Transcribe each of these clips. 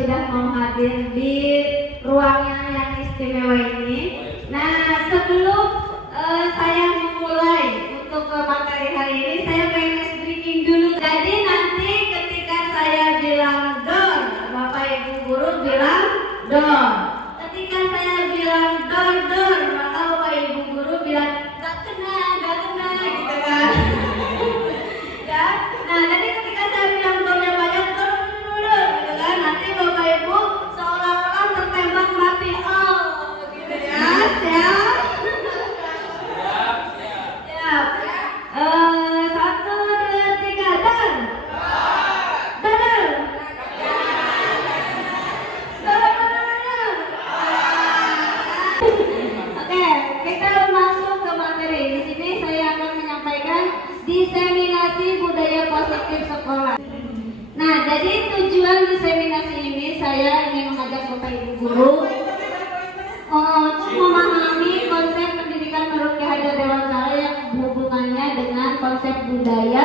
sudah mau hadir di ruangan yang istimewa ini. Nah, sebelum saya memulai untuk materi hari ini, saya pengen breaking dulu. Jadi nanti ketika saya bilang dor, Bapak Ibu guru bilang dor. Ketika saya bilang dor, maka Bapak Ibu guru bilang gak kena gitu kan. Ya, nah jadi ketika saya bilang dornya banyak, dor dulu gitu kan. Nanti Bapak Ibu seolah-olah tertembak mati. Oh, gitu ya. Siap. Satu, dua, tiga, dor. Dor. Oke, kita masuk ke materi. Di sini saya akan menyampaikan diseminasi budaya positif sekolah. Nah, jadi tujuan diseminasi ini saya ingin mengajak Bapak Ibu guru untuk memahami konsep pendidikan menurut Ki Hajar Dewantara yang hubungannya dengan konsep budaya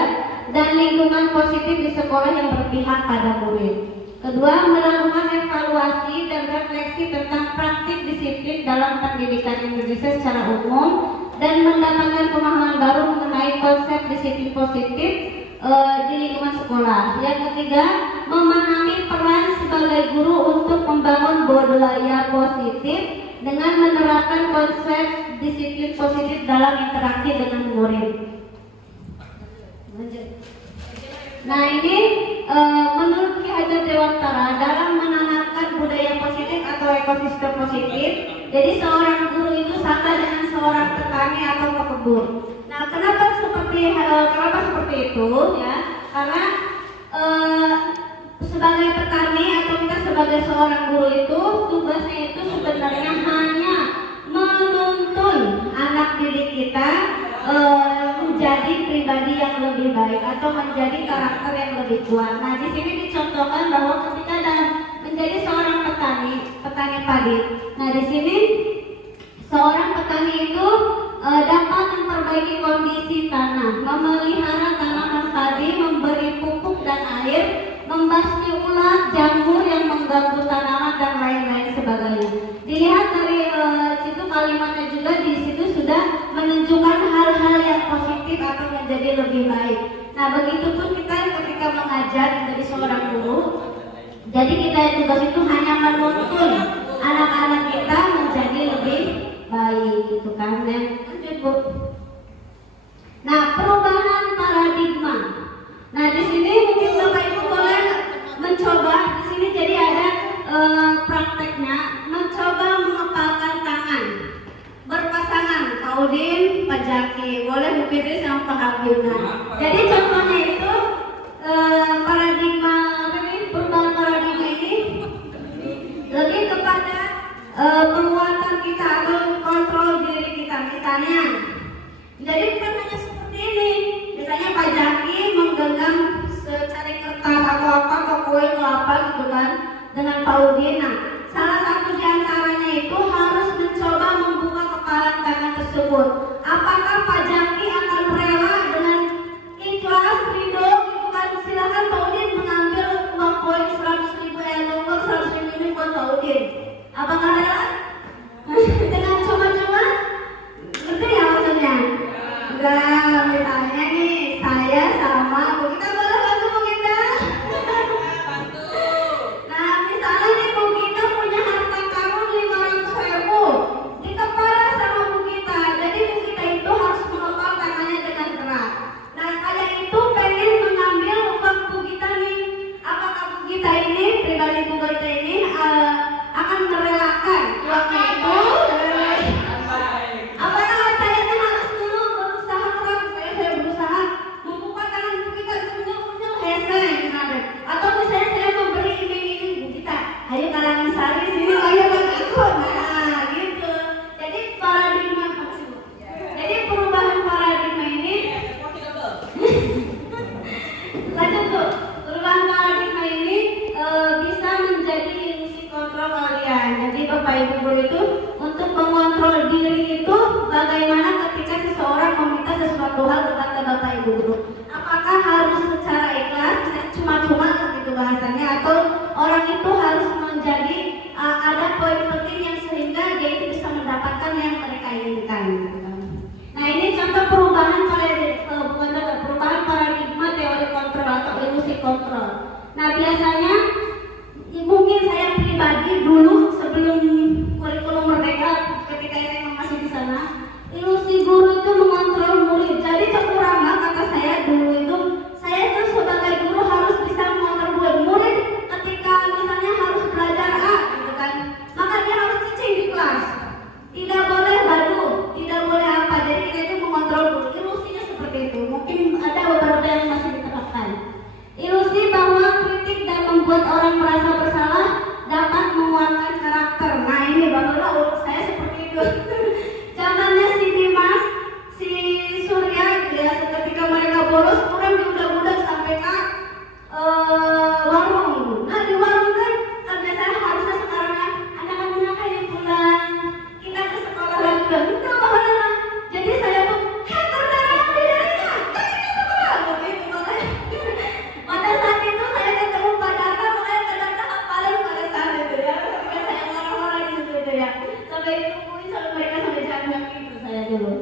dan lingkungan positif di sekolah yang berpihak pada murid. Kedua, melakukan evaluasi dan refleksi tentang praktik disiplin dalam pendidikan Indonesia secara umum dan mendapatkan pemahaman baru mengenai konsep disiplin positif di lingkungan sekolah. Yang ketiga, memahami peran sebagai guru untuk membangun budaya positif dengan menerapkan konsep disiplin positif dalam interaksi dengan murid. Nah, ini menurut Ki Hajar Dewantara dalam menanamkan budaya positif atau ekosistem positif, jadi seorang guru itu sama dengan seorang petani atau pekebun. Nah, kenapa seperti itu ya? Karena sebagai petani atau kita sebagai seorang guru itu tugasnya itu sebenarnya hanya menuntun anak didik kita menjadi pribadi yang lebih baik atau menjadi karakter yang lebih kuat. Nah, di sini dicontohkan bahwa ketika menjadi seorang petani padi. Nah, di sini seorang petani itu dapat memperbaiki kondisi tanah, memelihara tanaman padi, memberi pupuk dan air, membasmi ulat, jamur yang mengganggu tanaman dan lain-lain sebagainya. Dilihat dari situ kalimatnya juga di situ sudah menunjukkan hal-hal yang positif atau menjadi lebih baik. Nah, begitupun kita ketika mengajar menjadi seorang guru. Jadi kita tugas itu hanya menuntun anak-anak kita menjadi lebih baik, gitu kan? Lanjut, Bu. Nah, perubahan paradigma. Nah, di sini mungkin Bapak Ibu boleh mencoba. Di sini jadi ada prakteknya, mencoba mengepalkan tangan berpasangan, Pak Udin, Pak Jaki, boleh Bu Fitri sama Pak Habib. Jadi contohnya itu paradigma perubahan paradigma ini lebih kepada penguatan kita atau kontrol diri kita. Misalnya, jadi bukan hanya seperti ini. Misalnya Pak Jaki menggenggam secari kertas atau apa, atau koin atau apa gitu kan, dengan Pak Udin. Nah, salah satu di antaranya itu harus mencoba membuka kepalan tangan tersebut. Apakah Pak Jaki akan rela dengan ikhlas, ridho gitu kan? Silakan Pak Udin mengambil uang koin 100.000 atau 100.000 ini buat Pak Udin. Apakah rela? Dengan coba-coba? Ngerti ya maksudnya? Enggak, misalnya nih saya sama Bu Gita boleh bantu Bu Gita? Nah, misalnya nih Bu Gita punya harta karun 500.000 dikepala sama Bu Gita. Jadi Bu Gita itu harus mengepal tangannya dengan keras. Nah, saya itu pengen mengambil uang Bu Gita nih. Apakah Bu Gita ini, pribadi Bu Gita ini akan merelakan uangnya itu? Apakah saya harus dulu berusaha keras? Saya berusaha membuka tangan Bu Gita semuanya hese misalnya. Atau misalnya saya memberi iming-iming Bu Gita, ayo kalangan sari sini, ayo bantu. Nah, gitu. Jadi paradigma apa sih Bu? Jadi perubahan paradigma ini lanjut Bu. Perubahan paradigma ini bisa menjadi ilusi kontrol kalian. Jadi Bapak Ibu guru itu untuk mengontrol diri itu bagaimana ketika seseorang meminta sesuatu hal kepada Bapak Ibu guru. Apakah harus secara ikhlas, cuma-cuma gitu bahasanya, atau orang itu harus pribadi dulu sebelum kurikulum merdeka ketika saya masih di sana, ilusi guru itu mengontrol murid. Jadi kekurangan kata saya dulu itu, saya itu sebagai guru harus bisa mengontrol murid. Murid ketika misalnya harus belajar A gitu kan, maka dia harus cicing di kelas, tidak boleh gaduh, tidak boleh apa. Jadi kita itu mengontrol guru. Ilusinya seperti itu. Mungkin ada beberapa yang masih diterapkan. Ilusi bahwa kritik dan membuat orang merasa bersalah dapat menguatkan karakter. Nah ini barulah urut saya seperti itu. Zamannya si Dimas, si Surya gitu ya, ketika mereka bolos kurang diudak-udak sampai ke warung. Nah di warung kan biasanya harusnya sekarang anak-anaknya kayak pulang, kita ke sekolah lagi dan enggak bahala. Jadi saya tuh terdarah bidanya, ke sekolah begitu makanya. Pada saat itu saya ketemu Pak Data, makanya Pak Data hafalan pada saat itu ya. Sampai saya marah-marah gitu ya. Sampai ditungguin sampai mereka sampai jam itu saya dulu.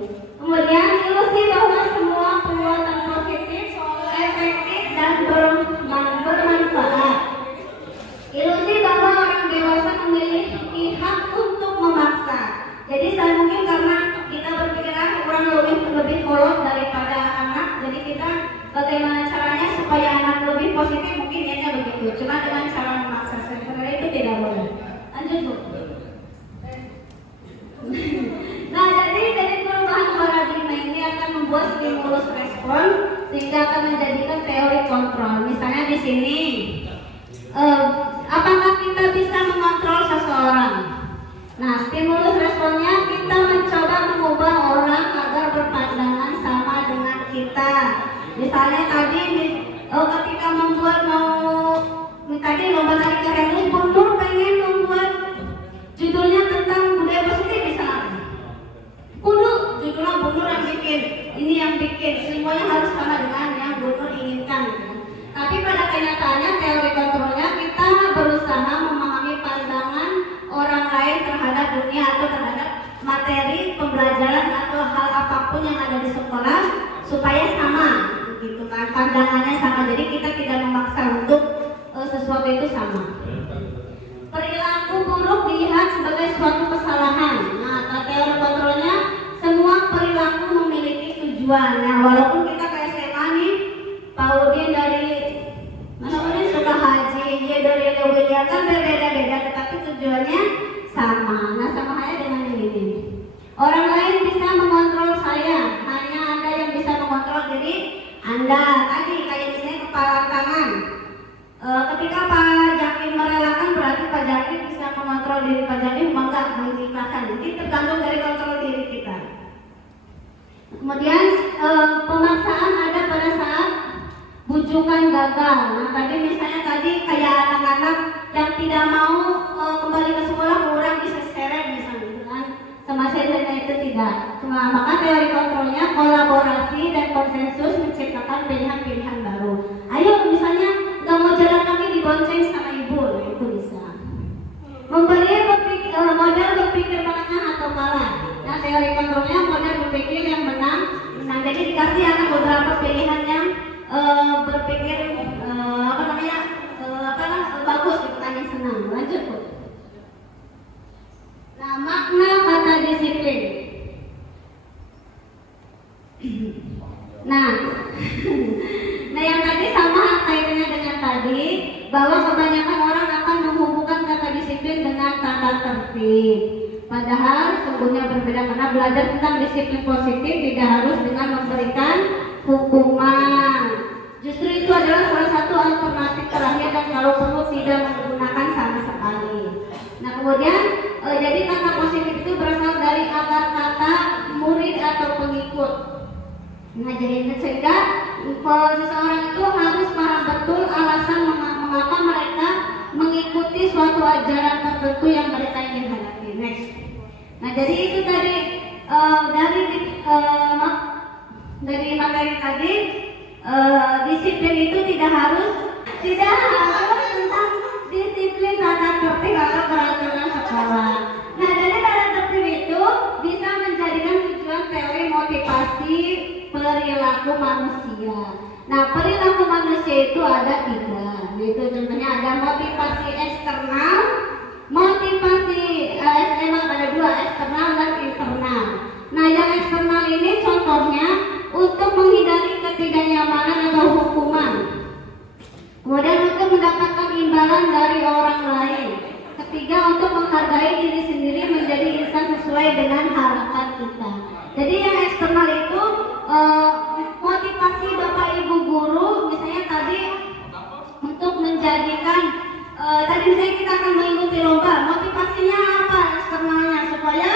Kemudian ilusi bahwa semua perbuatan positif, efektif dan bermanfaat. Ilusi bahwa orang dewasa memiliki hak untuk memaksa. Jadi saya mungkin karena kita berpikir kurang lebih kolot daripada anak, jadi kita bagaimana caranya supaya anak lebih positif, mungkin niatnya begitu. Cuma dengan cara memaksa, sebenarnya itu tidak boleh. Lanjut Bu. Nah jadi dari perubahan paradigma ini akan membuat stimulus respon sehingga akan menjadikan teori kontrol. Misalnya di sini, apakah kita bisa mengontrol seseorang? Nah stimulus responnya kita mencoba mengubah orang agar berpandangan sama dengan kita. Misalnya tadi ketika membuat tadi lomba tarik keren, Bunur pengen membuat judulnya tentang budaya positif misalnya. Kudu judulnya Bunur yang bikin, ini yang bikin, semuanya harus sama dengan yang Bunur inginkan gitu. Tapi pada kenyataannya teori kontrolnya kita berusaha memahami pandangan orang lain terhadap dunia atau terhadap materi pembelajaran atau hal apapun yang ada di sekolah supaya sama gitu kan, pandangannya sama. Jadi kita tidak memaksa untuk sesuatu itu sama. Perilaku buruk dilihat sebagai suatu kesalahan. Nah, teori kontrolnya semua perilaku memiliki tujuan. Nah, walaupun kita ke SMA nih, Pak Udin dari mana suka haji, dia dari Lewiliya kan berbeda-beda, tetapi tujuannya sama. Nah, sama halnya dengan ini. Orang lain bisa mengontrol saya, hanya Anda yang bisa mengontrol diri Anda. Tadi kayak misalnya kepala tangan. Ketika Pak Jakim merelakan berarti Pak Jakim bisa mengontrol diri Pak Jakim, maka mengikhlaskan. Jadi tergantung dari kontrol diri kita. Kemudian pemaksaan ada pada saat bujukan gagal. Nah tadi misalnya kayak anak-anak yang tidak mau kembali ke sekolah, kurang bisa seret misalnya gitu kan. Sama saya itu tidak. Maka teori kontrolnya kolaborasi dan konsensus menciptakan pilihan-pilihan baru. Ayo misalnya nggak mau jalan kaki dibonceng sama ibu, nah itu bisa. Memberi model berpikir menengah atau kalah. Nah teori kontrolnya model berpikir yang menang. Nah jadi dikasih akan beberapa pilihan yang berpikir bagus, gitu kan, yang senang. Lanjut Bu. Nah makna kata disiplin. Nah yang tadi sama kaitannya dengan tadi, bahwa kebanyakan orang akan menghubungkan kata disiplin dengan tata tertib. Padahal sungguhnya berbeda, karena belajar tentang disiplin positif tidak harus dengan memberikan hukuman. Justru itu adalah salah satu alternatif terakhir dan kalau perlu tidak menggunakan sama sekali. Nah kemudian jadi kata positif itu berasal dari akar kata murid atau pengikut. Nah jadi sehingga seseorang itu harus paham betul alasan mengapa mereka mengikuti suatu ajaran tertentu yang mereka ingin hadapi. Next. Nah jadi itu tadi dari materi tadi, disiplin itu tidak harus tentang disiplin tata tertib atau peraturan sekolah. Nah dari tata tertib itu bisa menjadikan tujuan teori motivasi perilaku manusia. Nah perilaku manusia itu ada 3, yaitu contohnya ada motivasi eksternal, menguasai diri sendiri menjadi insan sesuai dengan harapan kita. Jadi yang eksternal itu motivasi Bapak Ibu guru, misalnya tadi untuk menjadikan tadi misalnya kita akan mengikuti lomba, motivasinya apa eksternalnya supaya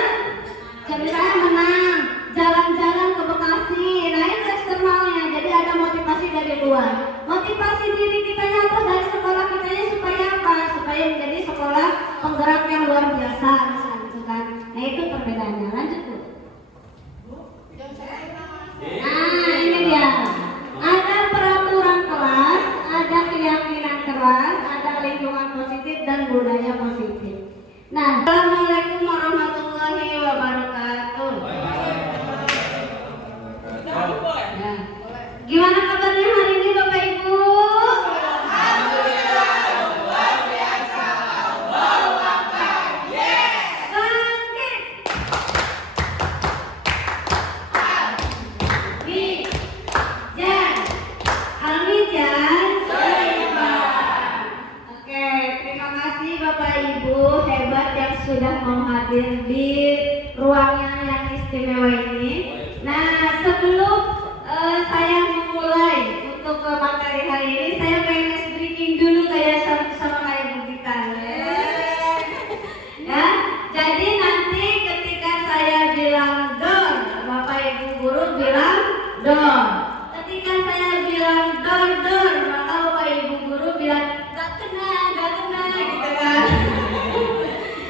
misalnya menang, jalan-jalan ke Bekasi, nah itu eksternalnya. Jadi ada motivasi dari luar. Motivasi diri kita atau dari sekolah kita supaya apa? Supaya menjadi sekolah penggerak yang luar biasa, misalnya gitu kan. Nah itu perbedaannya. Lanjut Bu. Nah ini dia. Ada peraturan kelas, ada keyakinan kelas, ada lingkungan positif dan budaya positif. Nah, Assalamualaikum warahmatullahi wabarakatuh. Ya. Gimana kabarnya hari ini Bapak Ibu? Alhamdulillah, luar biasa. Allahu Akbar. Yes. Bangkit. Almijan. Oke, terima kasih Bapak Ibu hebat yang sudah mau hadir di ruangan yang istimewa ini. Nah, sebelum saya memulai untuk materi hari ini, saya pengen breaking dulu kayak sama kayak Bu Gita. Ya, jadi nanti ketika saya bilang dor, Bapak Ibu guru bilang dor. Ketika saya bilang dor, maka Bapak Ibu guru bilang gak kena gitu kan.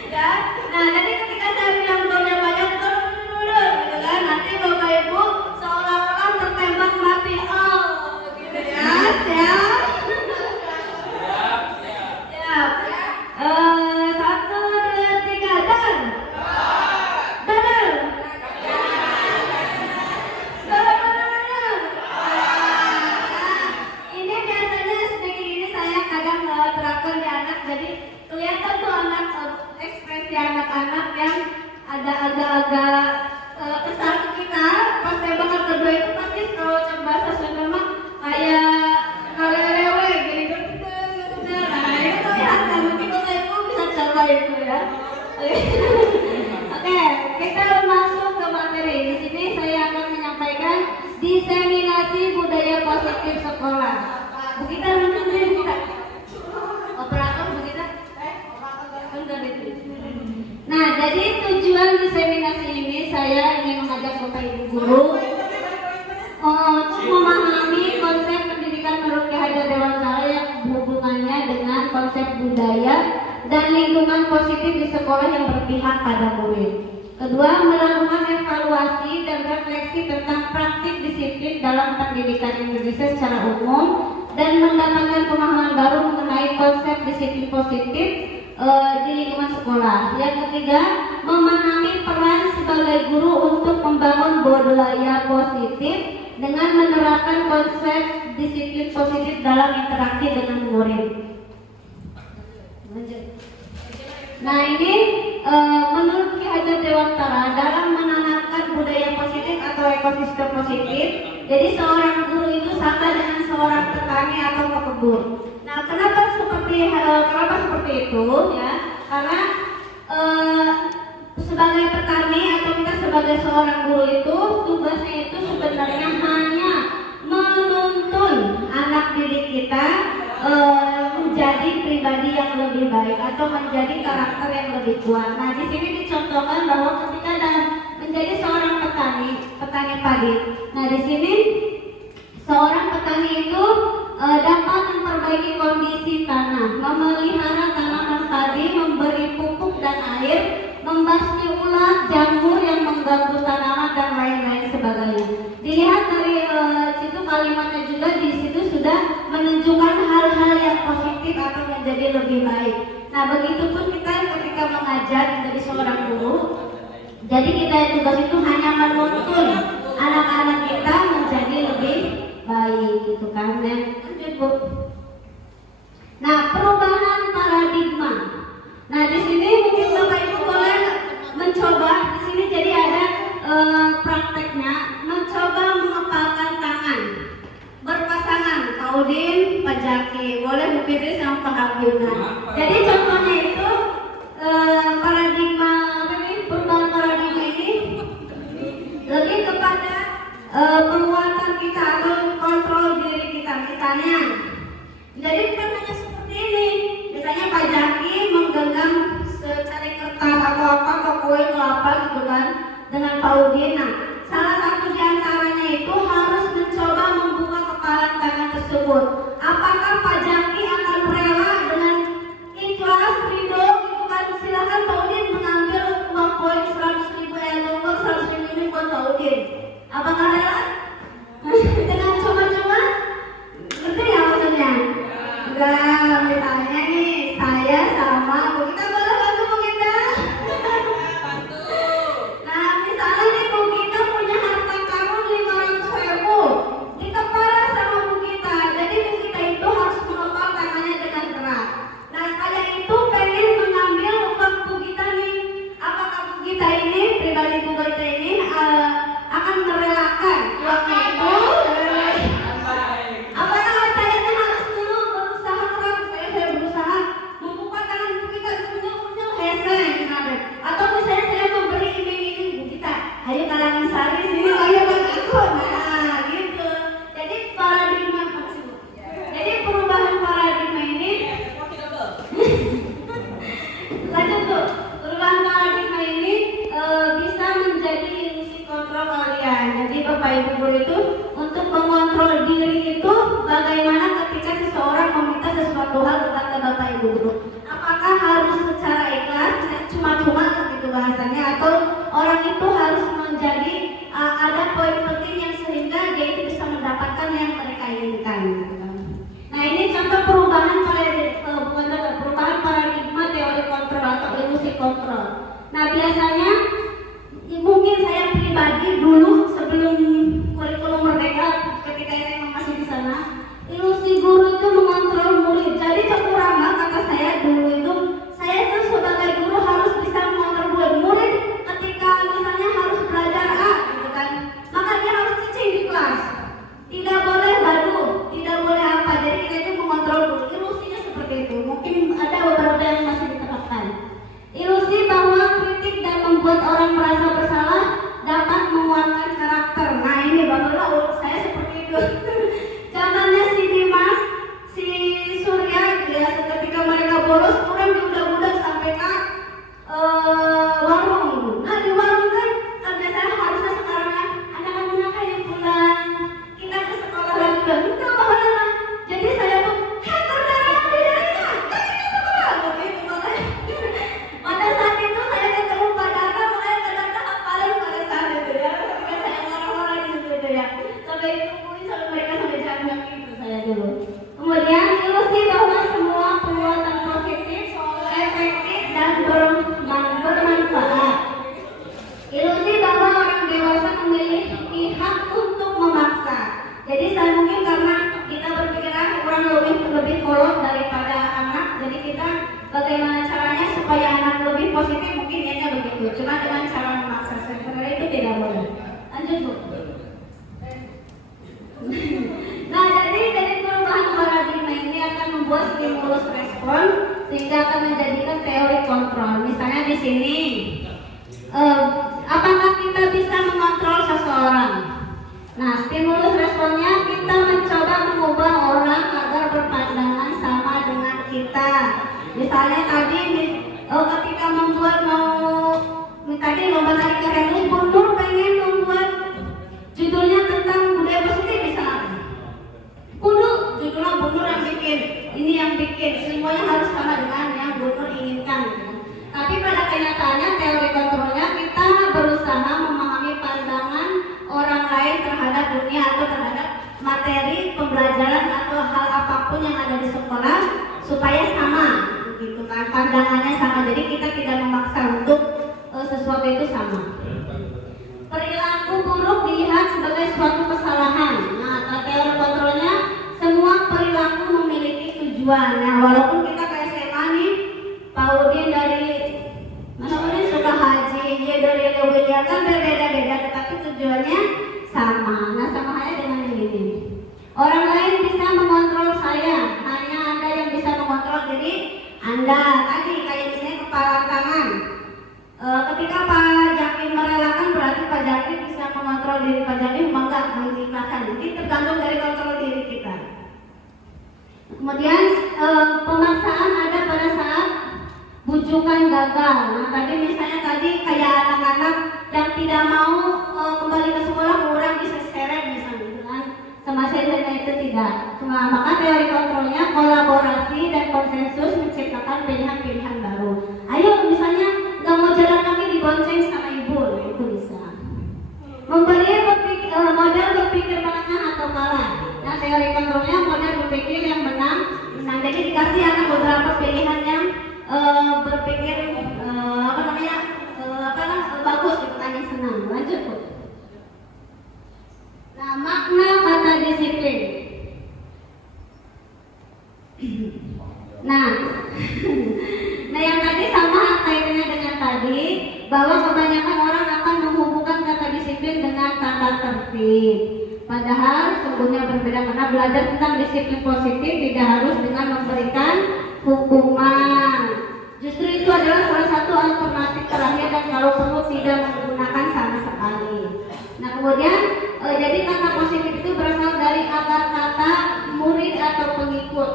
Ya, nah jadi ketika saya bilang dornya banyak dor gitu kan, nanti Bapak Ibu seolah-olah tertembak mati. Oh, gitu ya, siap. Siap. 1, 2, 3, dor. Ini biasanya sedikit ini saya kadang terapkan di anak, jadi kelihatan tuh anak ekspresi anak-anak yang ada agak-agak kesal ke kita pas tembakan kedua itu pasti kalau bahasa Sunda mah kayak ngalewe gini gitu. Nah itu kelihatan, mungkin Bapak Ibu bisa coba itu ya. Oke, kita masuk ke materi. Di sini saya akan menyampaikan diseminasi budaya positif sekolah. Begitu lanjutnya kita. Operator begitu. Nah, jadi tujuan diseminasi ini saya ingin mengajak Bapak Ibu guru untuk memahami konsep pendidikan menurut Ki Hajar Dewantara yang hubungannya dengan konsep budaya dan lingkungan positif di sekolah yang berpihak pada murid. Kedua, melakukan evaluasi dan refleksi tentang praktik disiplin dalam pendidikan Indonesia secara umum dan mendapatkan pemahaman baru mengenai konsep disiplin positif di lingkungan sekolah. Yang ketiga, memahami peran sebagai guru untuk membangun budaya positif dengan menerapkan konsep disiplin positif dalam interaksi dengan murid. Nah ini menurut Ki Hajar Dewantara dalam menanamkan budaya positif atau ekosistem positif, jadi seorang guru itu sama dengan seorang petani atau pekebun. Nah kenapa seperti itu ya? Karena sebagai petani atau kita sebagai seorang guru itu tugasnya itu sebenarnya hanya menuntun anak didik kita menjadi pribadi yang lebih baik atau menjadi karakter yang lebih kuat. Nah, di sini dicontohkan bahwa ketika menjadi seorang petani padi. Nah, di sini seorang petani itu dapat memperbaiki kondisi tanah, memelihara tanaman padi, memberi pupuk dan air, membasmi ulat, jamur yang mengganggu tanaman dan lain-lain sebagainya. Dilihat dari situ kalimatnya juga di situ sudah menunjukkan hal-hal yang positif atau menjadi lebih baik. Nah, begitupun kita ketika mengajar menjadi seorang guru. Jadi kita tugas itu hanya menuntun anak-anak kita menjadi lebih baik, gitu kan? Lanjut Bu. Nah, perubahan paradigma. Nah, di sini mungkin Bapak Ibu boleh mencoba. Di sini jadi ada prakteknya, mencoba mengepalkan tangan berpasangan, Pak Udin, Pak Jaki, boleh Bu Fitri sama Pak Habib. Jadi contohnya itu paradigma gitu kan, dengan Pak Udin. Nah, salah satu di antaranya itu harus mencoba membuka kepalan tangan tersebut. Apakah Pak Jaki akan rela dengan ikhlas, ridho gitu kan? Silakan Pak Udin mengambil uang koin 100.000 uang 100.000 ini buat Pak Udin. Apakah rela? Dengan cuma-cuma? Ngerti ya maksudnya? Enggak, misalnya nih saya sama Bu Gita boleh bantu Bu Gita? Nah, misalnya nih Bu Gita punya harta karun 500.000 dikepala sama Bu Gita. Jadi Bu Gita itu harus mengepal tangannya dengan keras. Nah, saya itu pengen mengambil uang Bu Gita nih. Apakah Bu Gita ini, pribadi Bu Gita ini akan merelakan uangnya itu? Apakah saya harus dulu berusaha keras? Saya berusaha membuka tangan Bu Gita unyil hese misalnya. Atau misalnya saya memberi iming-iming Bu Gita, ayo kalangan sari sini, ayo bantu. Nah, gitu. Jadi paradigma Jadi perubahan paradigma ini lanjut Bu. Perubahan paradigma ini bisa menjadi ilusi kontrol kalian. Jadi Bapak Ibu guru itu untuk mengontrol diri itu bagaimana ketika seseorang meminta sesuatu hal kepada Bapak Ibu guru. Apakah harus secara ikhlas, cuma-cuma gitu bahasanya, atau orang itu harus menjadi ada poin penting yang sehingga dia itu bisa mendapatkan yang mereka inginkan. Nah, ini contoh perubahan perubahan paradigma teori kontrol atau ilusi kontrol. Nah, biasanya mungkin saya pribadi dulu sebelum kurikulum merdeka, ketika saya masih di sana, ilusi guru itu mengontrol murid. Jadi kekurangan kata saya dulu itu, saya itu sebagai guru harus bisa mengontrol murid. Murid ketika misalnya harus belajar A, gitu kan, maka dia harus cicing di kelas. Tidak boleh gaduh, tidak boleh apa. Jadi kita itu mengontrol guru. Ilusinya seperti itu. Mungkin ada beberapa yang masih diterapkan. Ilusi bahwa kritik dan membuat orang merasa bersalah dapat menguatkan karakter. Nah, ini Bapak saya seperti itu. Zamannya si Dimas, si Surya gitu ya, ketika mereka bolos kurang diudak-udak sampai ke warung. Nah, di warung kan biasanya harusnya sekarang anak-anak kayak pulang, kita ke sekolah lagi dan enggak bahwa jadi saya pun terdarah bidangnya kasih ke sekolah begitu makanya. Pada saat itu saya ketemu Pak Data, makanya Pak Data hafalan pada saat itu ya, ketika saya marah-marah di situ itu ya, sampai ditungguin sampai mereka sampai jam itu saya dulu. Kemudian ilusi bahwa semua perbuatan positif, efektif dan bermanfaat. Ilusi bahwa orang dewasa memiliki hak untuk memaksa. Jadi saya mungkin karena kita berpikiran kurang lebih kolot daripada anak, jadi kita bagaimana caranya supaya anak lebih positif, mungkin niatnya begitu. Cuma dengan cara memaksa, sebenarnya itu tidak boleh. Lanjut Bu. Nah, jadi perubahan paradigma ini akan membuat stimulus respon sehingga akan menjadikan teori kontrol. Misalnya di sini, apakah kita bisa mengontrol seseorang? Nah, stimulus responnya kita mencoba mengubah orang agar berpandangan sama dengan kita. Misalnya tadi ketika membuat tadi lomba tarik keren, Bu Nur pengen membuat judulnya tentang budaya positif misalnya. Kudu judulnya Bu Nur yang bikin, ini yang bikin, semuanya harus sama dengan yang Bu Nur inginkan. Tapi pada kenyataannya teori kontrolnya kita berusaha memahami pandangan orang lain terhadap dunia atau terhadap materi pembelajaran atau hal apapun yang ada di sekolah supaya sama, gitu kan, pandangannya sama. Jadi kita tidak memaksa untuk sesuatu itu sama. Perilaku buruk dilihat sebagai suatu kesalahan. Nah, teori kontrolnya semua perilaku memiliki tujuan. Nah, walaupun kita ke SMA nih, Pak Udin dari mana suka haji, dia dari Lewilian kan berbeda-beda, tetapi tujuannya sama. Nah, sama halnya dengan ini. Orang lain bisa mengontrol saya, hanya Anda yang bisa mengontrol diri Anda. Tadi kayak misalnya kepala tangan. Ketika Pak Jaki merelakan berarti Pak Jaki bisa mengontrol diri Pak Jaki, enggak mengikhlaskan. Jadi tergantung dari kontrol diri kita. Kemudian pemaksaan ada pada saat rujukan gagal. Nah tadi misalnya kayak anak-anak yang tidak mau kembali ke sekolah, kurang bisa seret misalnya gitu kan. Sama saya itu tidak. Cuma maka teori kontrolnya kolaborasi dan konsensus menciptakan pilihan-pilihan baru. Ayo misalnya nggak mau jalan kaki dibonceng sama ibu, nah itu bisa. Memberi model berpikir menengah atau kalah. Nah teori kontrolnya model berpikir yang menang. Nah jadi dikasih anak beberapa pilihan yang berpikir bagus gitu kan, yang senang. Lanjut Bu. Nah makna kata disiplin. Nah yang tadi sama kaitannya dengan tadi, bahwa kebanyakan orang akan menghubungkan kata disiplin dengan tata tertib. Padahal sesungguhnya berbeda, karena belajar tentang disiplin positif tidak harus dengan memberikan hukuman. Justru itu adalah salah satu alternatif terakhir dan kalau perlu tidak menggunakan sama sekali. Nah kemudian jadi kata positif itu berasal dari akar kata murid atau pengikut.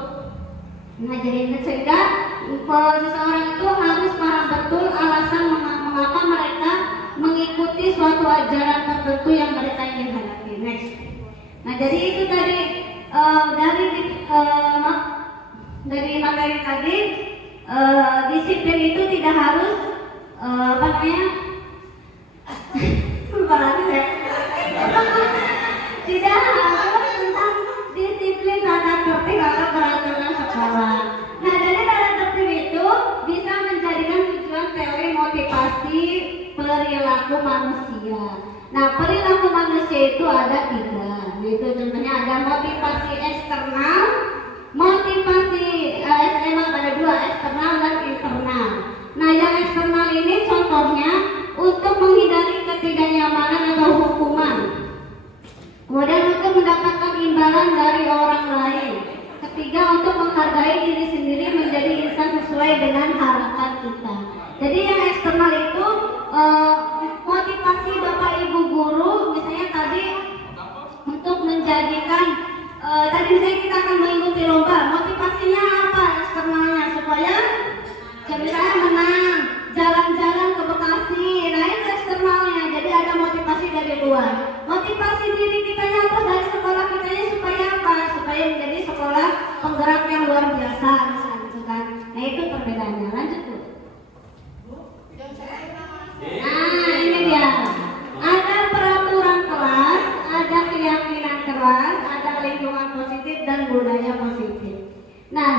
Nah jadi sehingga seseorang itu harus paham betul alasan mengapa mereka mengikuti suatu ajaran tertentu yang mereka ingin hadapi. Next. Nah jadi itu tadi dari materi tadi, disiplin itu tidak harus tidak harus tentang disiplin tata tertib atau peraturan sekolah. Nah dari tata tertib itu bisa menjadikan tujuan teori motivasi perilaku manusia. Nah perilaku manusia itu ada 3. Itu contohnya ada motivasi eksternal, motivasi SMA ada 2, eksternal dan internal. Nah yang eksternal ini contohnya untuk menghindari ketidaknyamanan atau hukuman, kemudian untuk mendapatkan imbalan dari orang lain, ketiga untuk menghargai diri sendiri menjadi insan sesuai dengan harapan kita. Jadi yang eksternal itu motivasi Bapak Ibu guru misalnya tadi untuk menjadikan tadi misalnya kita akan mengikuti lomba, motivasinya apa eksternalnya? Supaya misalnya menang, jalan-jalan ke Bekasi, nah itu eksternalnya. Jadi ada motivasi dari luar. Motivasi diri kita apa dari sekolah kitanya supaya apa? Supaya menjadi sekolah penggerak yang luar biasa misalnya gitu kan. Nah itu perbedaannya. Lanjut Bu. Nah ini dia. Ada peraturan kelas, ada keyakinan kelas, ada lingkungan positif dan budaya positif. Nah,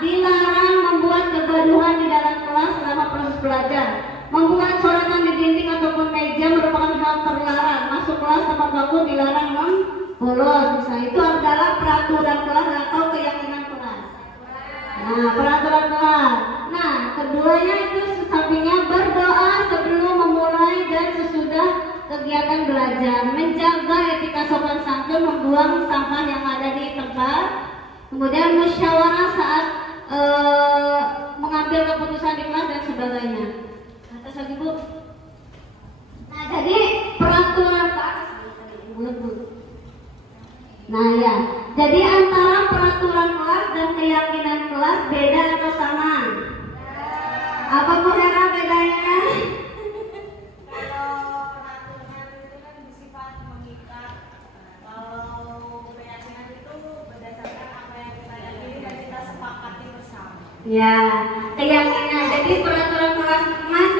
dilarang membuat kegaduhan di dalam kelas selama proses belajar. Membuat coretan di dinding ataupun meja merupakan hal terlarang. Masuk kelas tanpa bangku dilarang membolos. Nah, itu adalah peraturan kelas atau keyakinan kelas. Nah, peraturan kelas. Nah, keduanya itu sampingnya berdoa sebelum memulai dan sesudah kegiatan belajar, menjaga etika sopan santun, membuang sampah yang ada di tempat, kemudian musyawarah saat mengambil keputusan di kelas dan sebagainya. Atas lagi Bu. Nah jadi peraturan Nah ya, jadi antara peraturan kelas dan keyakinan kelas beda atau sama? Apa Bu Hera bedanya? Ya, keyakinan. Jadi peraturan kelas mas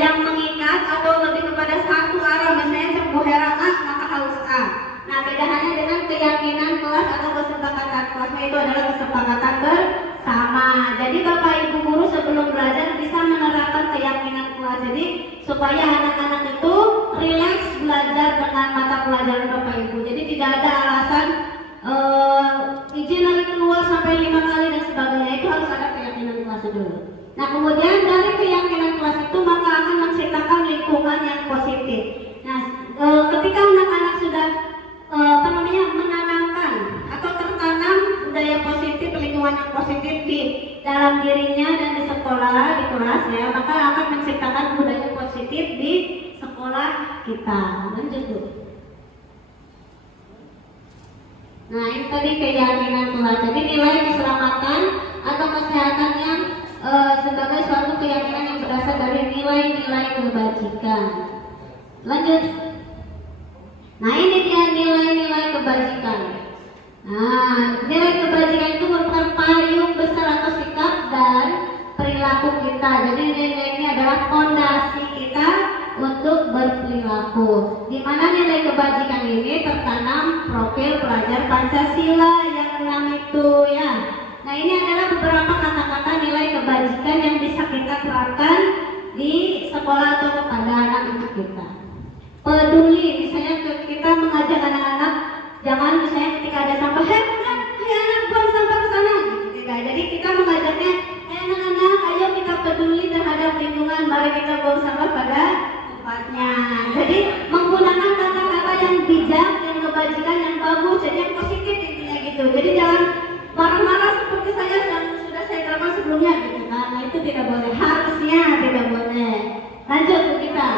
yang mengikat atau lebih kepada satu arah, misalnya Bu Hera A maka harus A. Nah bedaannya dengan keyakinan kelas atau kesepakatan kelasnya itu adalah kesepakatan bersama. Jadi Bapak Ibu guru sebelum belajar bisa menerapkan keyakinan kelas. Jadi supaya anak-anak itu rileks belajar dengan mata pelajaran Bapak Ibu. Jadi tidak ada alasan izin lagi keluar sampai 5 kali dan sebagainya. Itu harus ada keyakinan kelas dulu. Nah kemudian dari keyakinan kelas itu maka akan menciptakan lingkungan yang positif. Nah ketika anak-anak sudah menanamkan atau tertanam budaya positif, lingkungan yang positif di dalam dirinya dan di sekolah, di kelas ya, maka akan menciptakan budaya positif di sekolah kita. Lanjut Bu. Nah ini tadi keyakinan kelas. Jadi nilai keselamatan atau kesehatan yang kebajikan. Lanjut. Nah, ini dia nilai-nilai kebajikan. Nah, nilai kebajikan itu merupakan payung besar atau sikap dan perilaku kita. Jadi nilai ini adalah fondasi kita untuk berperilaku. Di mana nilai kebajikan ini tertanam profil pelajar Pancasila yang 6 itu ya. Nah, ini adalah beberapa kata-kata nilai kebajikan yang bisa kita terapkan di sekolah atau kepada anak-anak kita. Peduli, misalnya kita mengajak anak-anak jangan misalnya ketika ada sampah, hei anak buang sampah ke sana gitu, tidak. Jadi kita mengajaknya, anak-anak ayo kita peduli terhadap lingkungan, mari kita buang sampah pada tempatnya. Jadi menggunakan kata-kata yang bijak, yang kebajikan, yang bagus, jadi yang positif intinya gitu. Jadi jangan marah-marah seperti saya yang sudah saya terangkan sebelumnya gitu kan. Nah, itu tidak boleh, harusnya tidak boleh. Lanjut ke kita.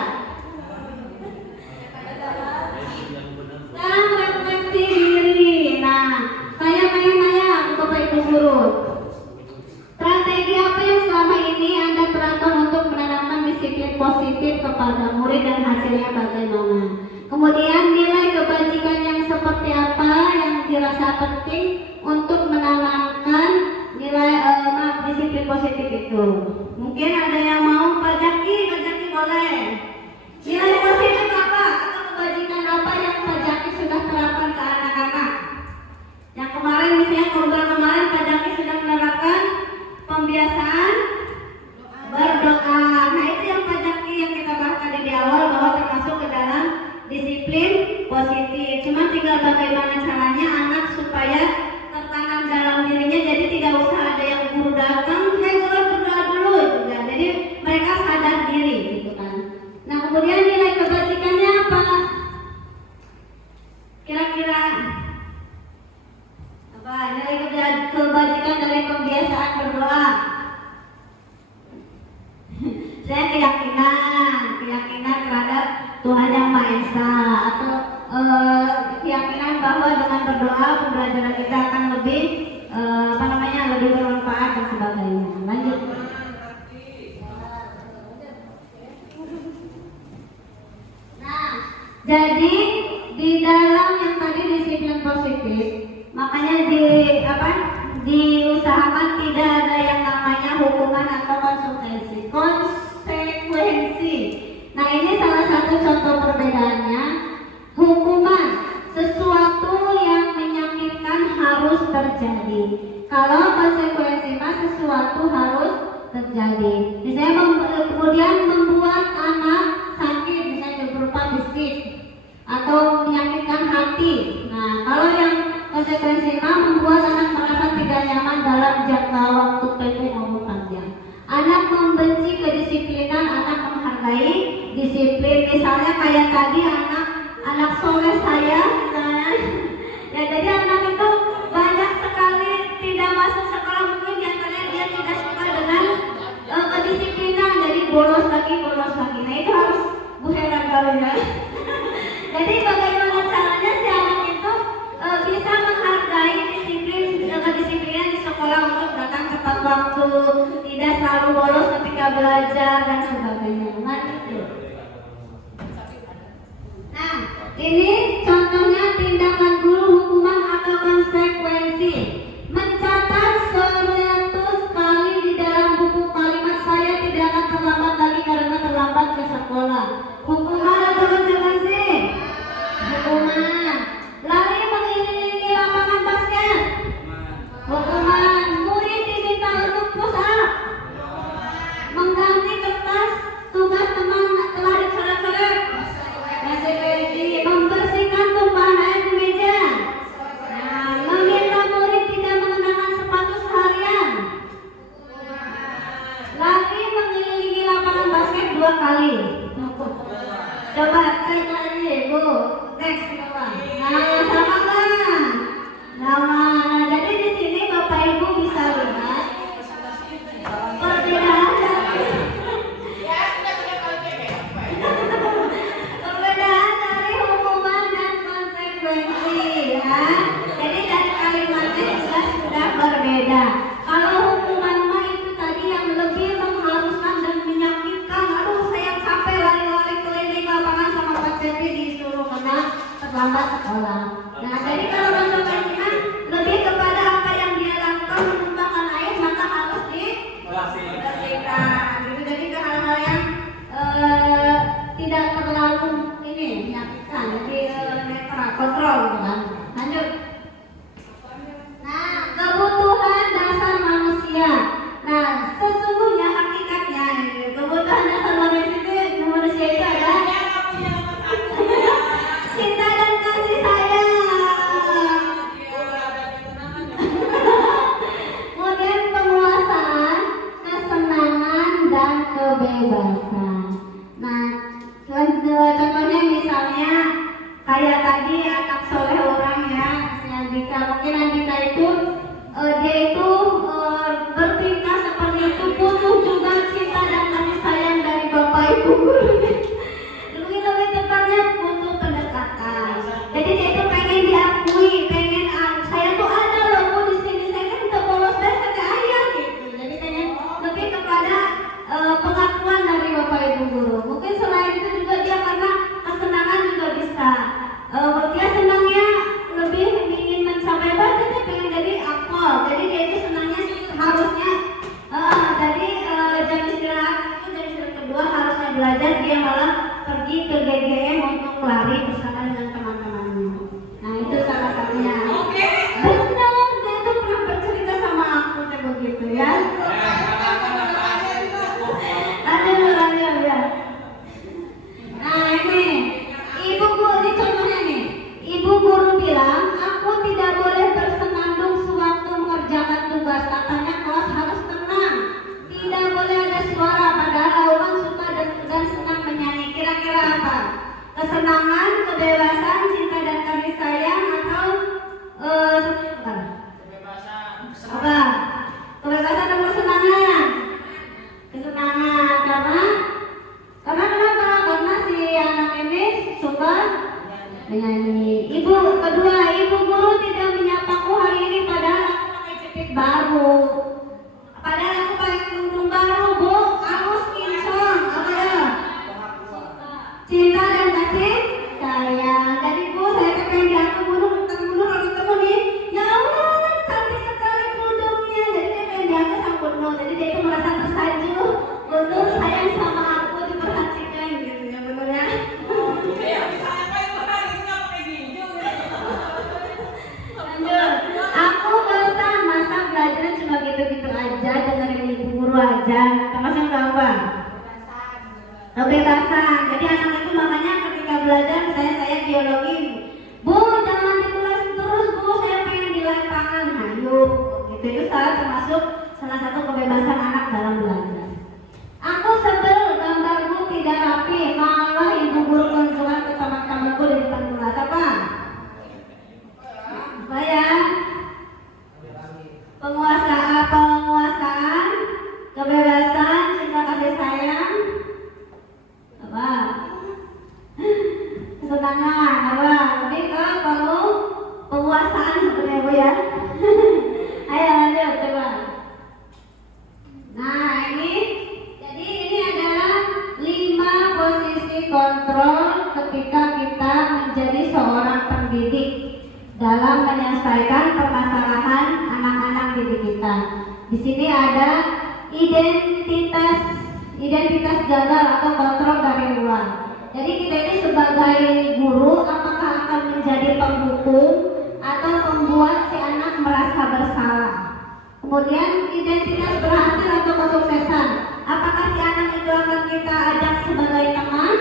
Sekarang refleksi diri. Nah, saya nanya Bapak Ibu guru, strategi apa yang selama ini Anda terapkan untuk menanamkan disiplin positif kepada murid dan hasilnya bagaimana? Kemudian nilai kebajikan yang seperti apa yang dirasa penting untuk menanamkan nilai disiplin positif itu? Mungkin ada yang mau Pak Jaki boleh. Nilai positif apa atau kebajikan apa yang Pak Jaki sudah terapkan ke anak-anak? Yang kemarin misalnya program kemarin Pak Jaki sudah menerapkan pembiasaan berdoa. Nah, itu yang Pak Jaki yang kita bahas tadi di awal bahwa termasuk ke dalam disiplin positif. Cuma tinggal bagaimana caranya anak supaya tertanam dalam dirinya, jadi tidak usah ada yang guru datang, berdoa dulu gitu ya. Jadi mereka sadar diri gitu kan. Nah, kemudian nilai kebajikannya apa? Kira-kira apa nilai kebajikan dari pembiasaan berdoa? Saya keyakinan terhadap Tuhan Yang Maha Esa, atau keyakinan bahwa dengan berdoa pembelajaran kita akan lebih lebih bermanfaat dan sebagainya. Lanjut. Nah, jadi di dalam yang tadi disiplin positif, makanya diusahakan tidak ada yang namanya hukuman atau konsekuensi. Nah, ini salah satu contoh perbedaannya. Hukuman, sesuatu yang menyakitkan harus terjadi. Kalau konsekuensi sesuatu harus terjadi. Misalnya kemudian membuat anak sakit, misalnya berupa fisik atau menyakitkan hati. Nah, kalau yang konsekuensi membuat anak merasa tidak nyaman dalam jangka waktu pendek maupun panjang. Anak membenci kedisiplinan, anak menghargai disiplin. Misalnya kayak tadi anak soleh saya misalnya, ya jadi anak itu banyak sekali tidak masuk sekolah, mungkin diantaranya dia tidak suka dengan kedisiplinan, jadi bolos lagi. Nah, itu harus Bu Hera tahu ya. Jadi bagaimana caranya si anak itu bisa menghargai kedisiplinan di sekolah untuk datang tepat waktu, tidak selalu bolos ketika belajar dan sebagainya. Nah, ini contohnya tindakan guru, hukuman atau konsekuensi. Mencatat 100 kali di dalam buku kalimat saya tidak akan terlambat lagi karena terlambat ke sekolah. Hukuman atau konsekuensi? Hukuman. Lari mengelilingi lapangan basket? Hukuman. Murid diminta untuk push up? Mengganti kertas tugas teman telah dicoret-coret? Konsekuensi. Membersihkan tumpahan air di meja? Nah, meminta murid tidak mengenakan sepatu seharian? Lari mengelilingi lapangan basket 2 kali? Coba cek lagi Bu, next coba. Nah, sama kan? Nah, jadi di sini Bapak Ibu bisa lihat perbedaan dari hukuman dan konsekuensi ya. Jadi dari kalimatnya sudah berbeda. Kalau hukuman itu tadi yang lebih mengharuskan dan menyakitkan, aduh saya capek Nah, gitu. Jadi ke hal-hal yang tidak terlalu ini menyakitkan, jadi netral, kontrol gitu kan. Lanjut. Nah, kebutuhan dasar manusia. Nah, sesungguhnya hakikatnya kebutuhan dasar manusia itu adalah cinta dan kasih sayang. Kemudian penguasaan, kesenangan dan kebebasan. Nah, contohnya misalnya kayak tadi anak soleh orang ya, si Andika. Mungkin Andika itu dia itu bertingkah seperti itu, butuh juga cinta dan kasih sayang dari bapak ibu gurunya. Lebih tepatnya butuh pendekatan. Jadi dia itu pengen diakui, pengen saya tuh ada loh bu di sini, saya kan udah bolos tes kata ayah gitu. Jadi pengen lebih kepada pengakuan dari bapak ibu guru. Mungkin selain itu juga dia karena kesenangan juga bisa. Dia senangnya lebih ingin mencapai apa? Dia pengen jadi akpol. Jadi dia itu senangnya harusnya jadi jam istirahat itu jam istirahat kedua harusnya belajar, dia malah pergi ke GGM untuk lari bersama dengan teman-temannya. Nah itu salah satunya. Benar, dia itu pernah bercerita sama aku kayak begitu ya. Lanjut ya. Nah ini ibu guru, ini contohnya nih. Ibu guru bilang aku tidak boleh bersenandung sewaktu mengerjakan tugas. Katanya kelas harus tenang, tidak boleh ada suara. Padahal orang suka dan senang menyanyi. Kira-kira apa? Kesenangan, kebebasan, cinta dan kasih sayang, atau apa? Kebebasan dan kesenangan. Kesenangan karena kenapa? Karena si anak ini suka menyanyi. Kedua, ibu guru tidak menyapaku hari ini padahal aku pakai cepit baru. Padahal aku pakai kerudung baru, bu. Harus kincong. Apa ya? Cinta dan kasih sayang. Jadi bu, saya pengen diaku guru harus ketemu nih. Ya Allah, cantik sekali kerudungnya. Jadi dia pengen diaku sama guru. Jadi dia itu merasa tersanjung. Guru sayang sama aku, diperhatikan gitu ya, bener ya. Aku bosan, masa belajar cuma gitu-gitu aja, dengerin ibu guru aja. Termasuk apa? Kebebasan. Jadi anak itu makanya ketika belajar, saya biologi, bu jangan di kelas terus bu, saya pengen di lapangan. Ayo, gitu itu termasuk salah satu kebebasan anak dalam belajar. Aku sebel gambarku tidak rapi, malah ibu guru kunjungan ke teman-temanku di depan kelas. Apa ya? Penguasaan, kebebasan, cinta kasih sayang, apa? Kesenangan, apa? Lebih ke penguasaan sebenarnya bu ya. Ayo lanjut coba. Nah jadi ini adalah 5 posisi kontrol ketika kita menjadi seorang pendidik dalam menyelesaikan permasalahan anak-anak didik kita. Di sini ada identitas gagal atau kontrol dari luar. Jadi kita ini sebagai guru apakah akan menjadi penghukum atau membuat si anak merasa bersalah. Kemudian identitas berhasil atau kesuksesan. Apakah si anak itu akan kita ajak sebagai teman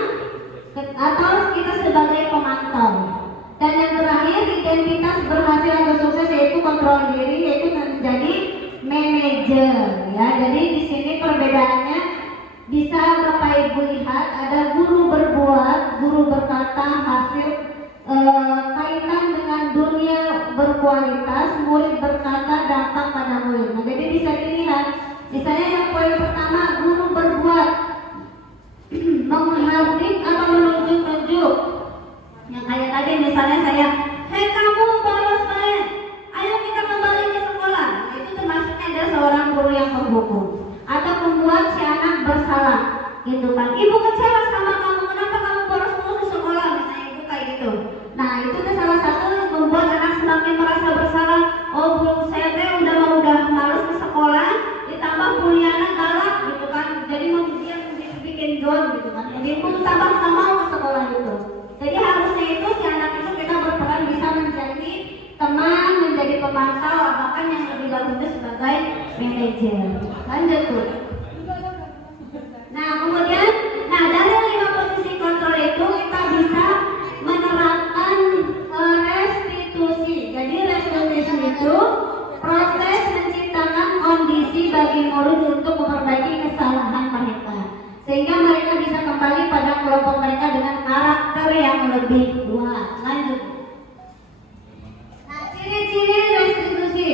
atau kita sebagai pemantau. Dan yang terakhir identitas berhasil atau sukses yaitu kontrol diri, yaitu menjadi manajer ya. Jadi di sini perbedaannya bisa Bapak Ibu lihat, ada guru berbuat, guru berkata, hasil kaitan dengan dunia berkualitas, murid berkata, dampak pada murid. Nah, jadi bisa dilihat, misalnya yang poin pertama guru berbuat, menghardik atau menunjuk-nunjuk. Yang kayak tadi misalnya saya, hei kamu bolos banget, ayo kita kembali ke sekolah. Nah, itu termasuknya ada seorang guru yang menghukum atau membuat si anak bersalah gitu kan. Ibu kecewa sama kamu, kenapa kamu bolos terus ke sekolah, misalnya ibu kayak gitu. Nah itu salah satu yang membuat anak semakin merasa bersalah. Oh, belum kan yang lebih bagus itu sebagai manajer. Lanjut tuh. Nah kemudian, dari 5 posisi kontrol itu kita bisa menerapkan restitusi. Jadi restitusi itu proses menciptakan kondisi bagi murid untuk memperbaiki kesalahan mereka, sehingga mereka bisa kembali pada kelompok mereka dengan karakter yang lebih kuat. Lanjut. Nah, ciri-ciri restitusi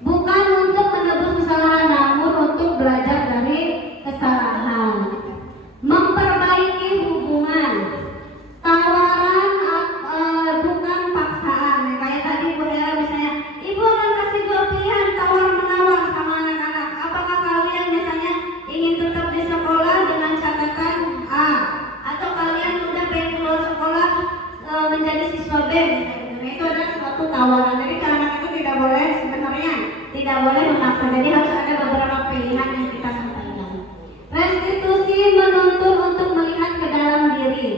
bukan untuk menebus kesalahan, namun untuk belajar dari kesalahan, memperbaiki hubungan, tawaran bukan paksaan. Nah, kayak tadi Bu Hera misalnya, Ibu akan kasih 2 pilihan tawar menawar sama anak-anak. Apakah kalian misalnya ingin tetap di sekolah dengan catatan A, atau kalian udah pengen keluar sekolah menjadi siswa B? Nah, itu adalah suatu tawaran. Jadi anak itu tidak boleh, sebenarnya tidak boleh memaksa. Jadi harus ada beberapa pilihan yang kita sampaikan. Restitusi menuntut untuk melihat ke dalam diri.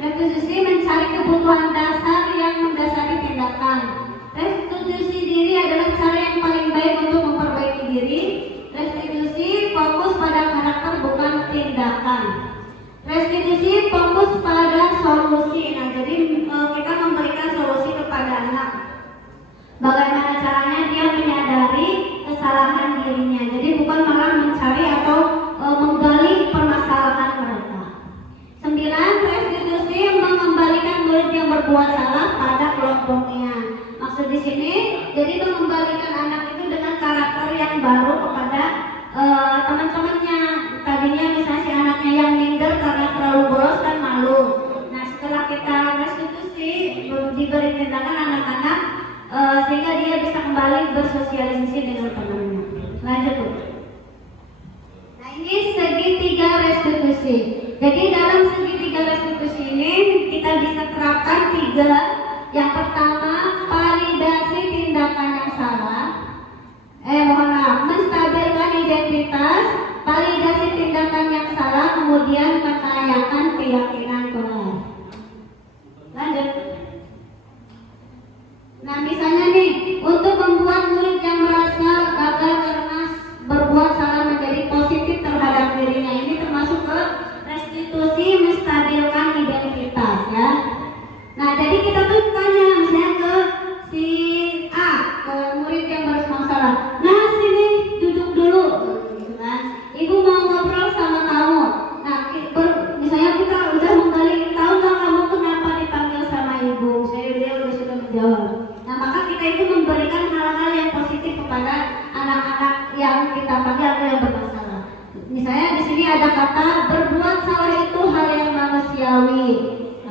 Restitusi mencari kebutuhan dasar yang mendasari tindakan. Restitusi diri adalah cara yang paling baik untuk memperbaiki diri. Restitusi fokus pada karakter bukan tindakan. Restitusi fokus pada solusi. Nah, jadi kita memberikan solusi kepada anak. Bagaimana caranya dia menyadari kesalahan dirinya. Jadi bukan malah mencari atau menggali permasalahan mereka. 9. Restitusi mengembalikan murid yang berbuat salah pada kelompoknya. Maksud di sini, jadi mengembalikan anak itu dengan karakter yang baru kepada teman-temannya. Tadinya misalnya si anaknya yang minder karena terlalu bolos dan malu. Nah, setelah kita restitusi, diberi tindakan anak-anak sehingga dia bisa kembali bersosialisasi dengan temannya. Lanjut Bu. Nah, ini segitiga restitusi. Jadi dalam segitiga restitusi ini kita bisa terapkan 3. Yang pertama, validasi tindakan yang salah. Menstabilkan identitas, validasi tindakan yang salah, kemudian menanyakan keyakinan kelas. Lanjut. Nah, misalnya nih, untuk membuat murid yang merasa gagal karena berbuat salah menjadi positif terhadap dirinya, ini termasuk ke restitusi menstabilkan identitas ya. Nah, jadi kita tuh tanya misalnya ke si A, ke murid yang bermasalah. Nah, sini duduk dulu, gitu kan. Ibu mau ngobrol sama kamu. Nah, misalnya kita udah menggali, tahu nggak kamu kenapa dipanggil sama ibu? Dia udah sudah menjawab. Nah, maka kita itu memberikan hal-hal yang positif kepada anak-anak yang kita panggil atau yang bermasalah. Misalnya di sini ada kata berbuat salah itu hal yang manusiawi.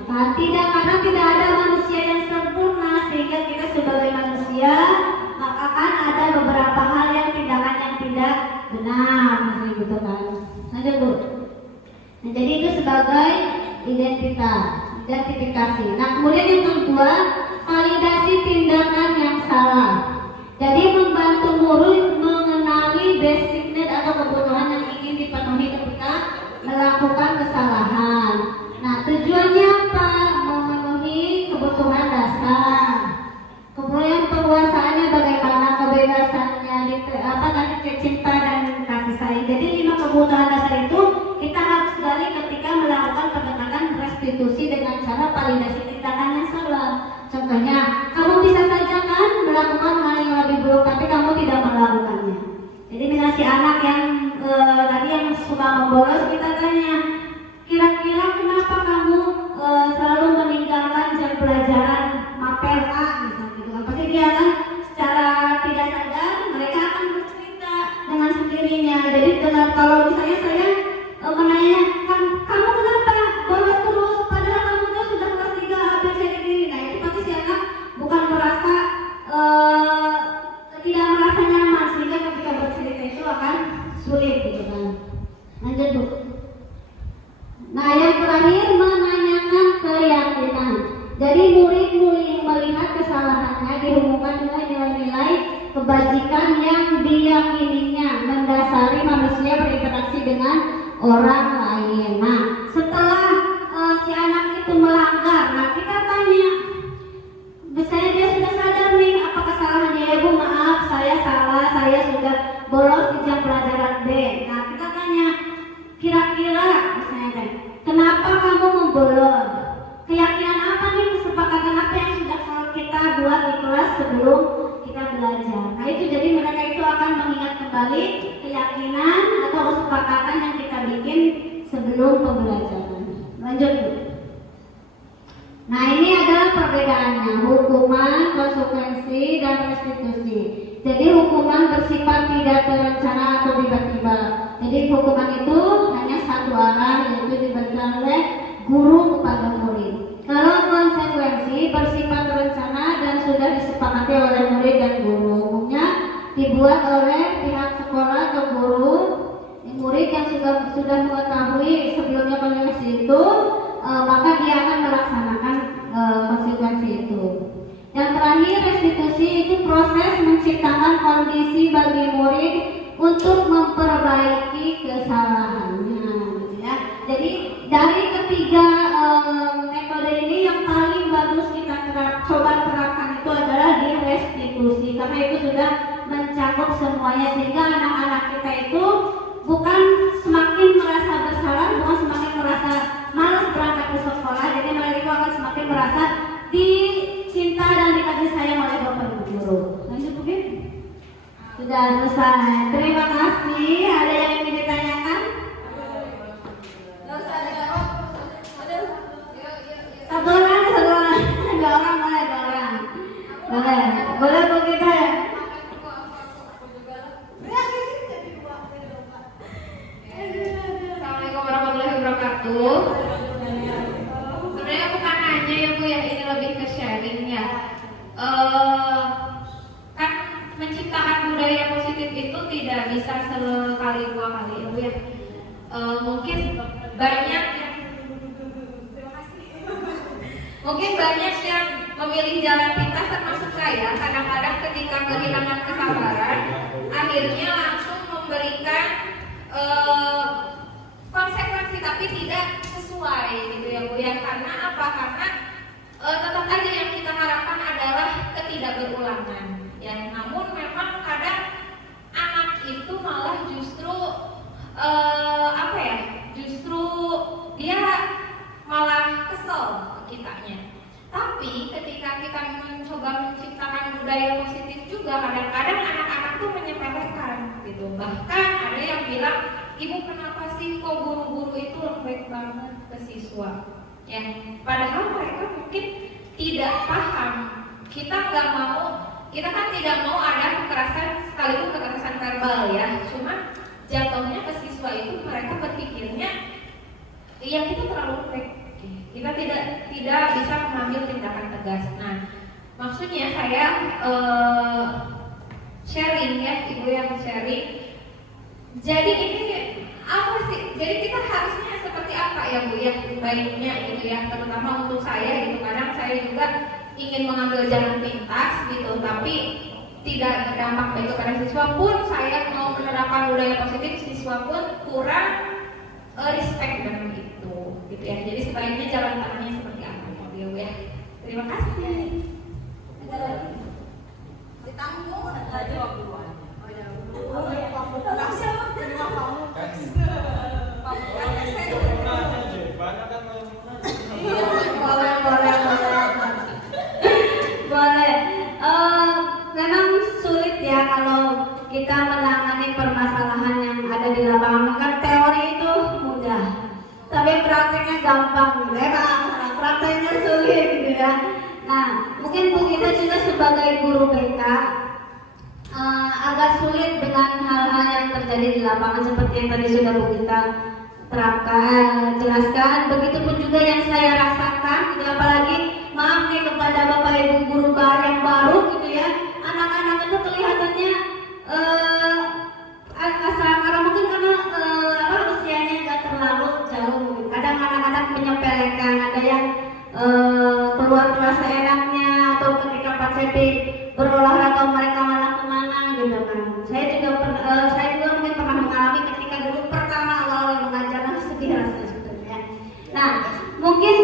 Tidak, karena tidak ada manusia yang sempurna, sehingga kita sebagai manusia maka akan ada beberapa hal yang tindakan yang tidak benar, misalnya gitu kan. Lanjut Bu. Nah, jadi itu sebagai identifikasi. Nah, kemudian yang kedua, validasi tindakan yang salah. Jadi membantu murid mengenali basic need atau kebutuhan yang ingin dipenuhi ketika melakukan kesalahan. Nah, tujuannya apa? Memenuhi kebutuhan dasar. Kemudian penguasaannya bagaimana, kebebasannya, cinta dan kasih sayang. Jadi 5 kebutuhan dasar itu kita harus gali ketika melakukan pendekatan restitusi dengan cara validasi tindakan yang salah. Contohnya, kamu bisa saja kan melakukan hal yang lebih buruk, tapi kamu tidak melakukannya. Jadi misalnya si anak yang tadi yang suka membolos, kita tanya, kira-kira kenapa kamu selalu meninggalkan jam pelajaran mapel A misalnya gitu kan. Pasti dia kan secara tidak sadar mereka akan bercerita dengan sendirinya. Jadi kalau misalnya saya menanya, kamu kenapa bolos terus padahal kamu tuh sudah kelas 3 ABCD. Nah, itu pasti si anak bukan merasa tidak merasa nyaman, sehingga ketika bercerita itu akan sulit gitu kan. Lanjut Bu. Nah, yang terakhir, menanyakan keyakinan. Jadi murid melihat kesalahannya dihubungkan dengan nilai-nilai kebajikan yang diyakininya mendasari manusia berinteraksi dengan orang lain. Nah, setelah si anak itu melanggar, nah kita tanya, misalnya dia sudah sadar nih apa kesalahannya, ya Bu maaf saya sebelum pembelajaran. Lanjut Bu. Nah ini adalah perbedaannya, hukuman, konsekuensi, dan restitusi. Jadi hukuman bersifat tidak terencana atau tiba-tiba. Jadi hukuman itu hanya satu arah, yaitu diberikan oleh guru kepada murid. Kalau konsekuensi bersifat terencana dan sudah disepakati oleh murid dan guru, umumnya dibuat oleh pihak sekolah atau guru. Murid yang sudah mengetahui sebelumnya konsekuensi itu, maka dia akan melaksanakan konsekuensi itu. Yang terakhir, restitusi itu proses menciptakan kondisi bagi murid untuk memperbaiki kesalahannya, gitu ya. Jadi dari ketiga metode ini yang paling bagus kita coba terapkan itu adalah di restitusi, karena itu sudah mencakup semuanya, sehingga anak-anak kita itu bukan semakin merasa bersalah, bukan semakin merasa malas berangkat ke sekolah, jadi mereka akan semakin merasa dicinta dan dikasih sayang oleh bapak ibu guru. Lanjut mungkin? Sudah selesai. Terima kasih. Ada yang ingin ditanyakan? Satu orang, dua orang boleh, dua orang. Boleh Bu kita ya? Assalamualaikum warahmatullahi wabarakatuh. Sebenarnya bukan hanya ya Bu ya, ini lebih ke sharing ya. Kan menciptakan budaya positif itu tidak bisa sekali dua kali ya Bu ya. Mungkin banyak yang memilih jalan pintas, termasuk saya. Kadang-kadang ketika kehilangan kesabaran, akhirnya langsung memberikan konsekuensi tapi tidak sesuai gitu ya Bu ya. Karena apa? Karena tetap aja yang kita harapkan adalah ketidakberulangan ya. Namun memang kadang anak itu malah justru justru dia malah kesel ke kitanya. Tapi ketika kita mencoba menciptakan budaya positif juga, kadang-kadang anak-anak tuh menyepelekan gitu. Bahkan ada yang bilang, ibu kenapa sih kok guru-guru itu lembek banget ke siswa? Ya, padahal mereka mungkin tidak paham. Kita kan tidak mau ada kekerasan, sekalipun kekerasan verbal ya. Cuma jatuhnya ke siswa itu mereka berpikirnya, ya kita terlalu lembek. Kita tidak bisa mengambil tindakan tegas. Nah, maksudnya saya sharing ya, ibu yang sharing. Jadi ini apa sih? Jadi kita harusnya seperti apa ya Bu ya, baiknya gitu ya. Terutama untuk saya gitu, kadang saya juga ingin mengambil jalan pintas gitu, tapi tidak berdampak baik kepada siswa pun. Saya mau menerapkan budaya positif, siswa pun kurang respect dengan itu gitu ya. Jadi sebaiknya jalan tengahnya seperti apa Bu ya. Terima kasih. Ada lagi? Ditanggung ada jawab duluan. Boleh. Memang sulit ya kalau kita menangani permasalahan yang ada di lapangan. Kan teori itu mudah, tapi prakteknya gampang gitu ya. Prakteknya sulit gitu ya. Nah, mungkin Bu Gita juga sebagai guru BK agak sulit dengan hal-hal yang terjadi di lapangan seperti yang tadi sudah Bu Gita jelaskan. Begitupun juga yang saya rasakan gitu, apalagi maaf nih kepada Bapak Ibu guru yang baru gitu ya. Anak-anak itu kelihatannya karena mungkin karena usianya nggak terlalu jauh. Kadang anak-anak menyepelekan, ada yang keluar kelas seenaknya, atau ketika Pak Cepi berolahraga mereka malah kemana gitu kan. Saya juga mungkin pernah mengalami ketika dulu pertama awal mengajar, sedih rasanya sebetulnya. Nah, mungkin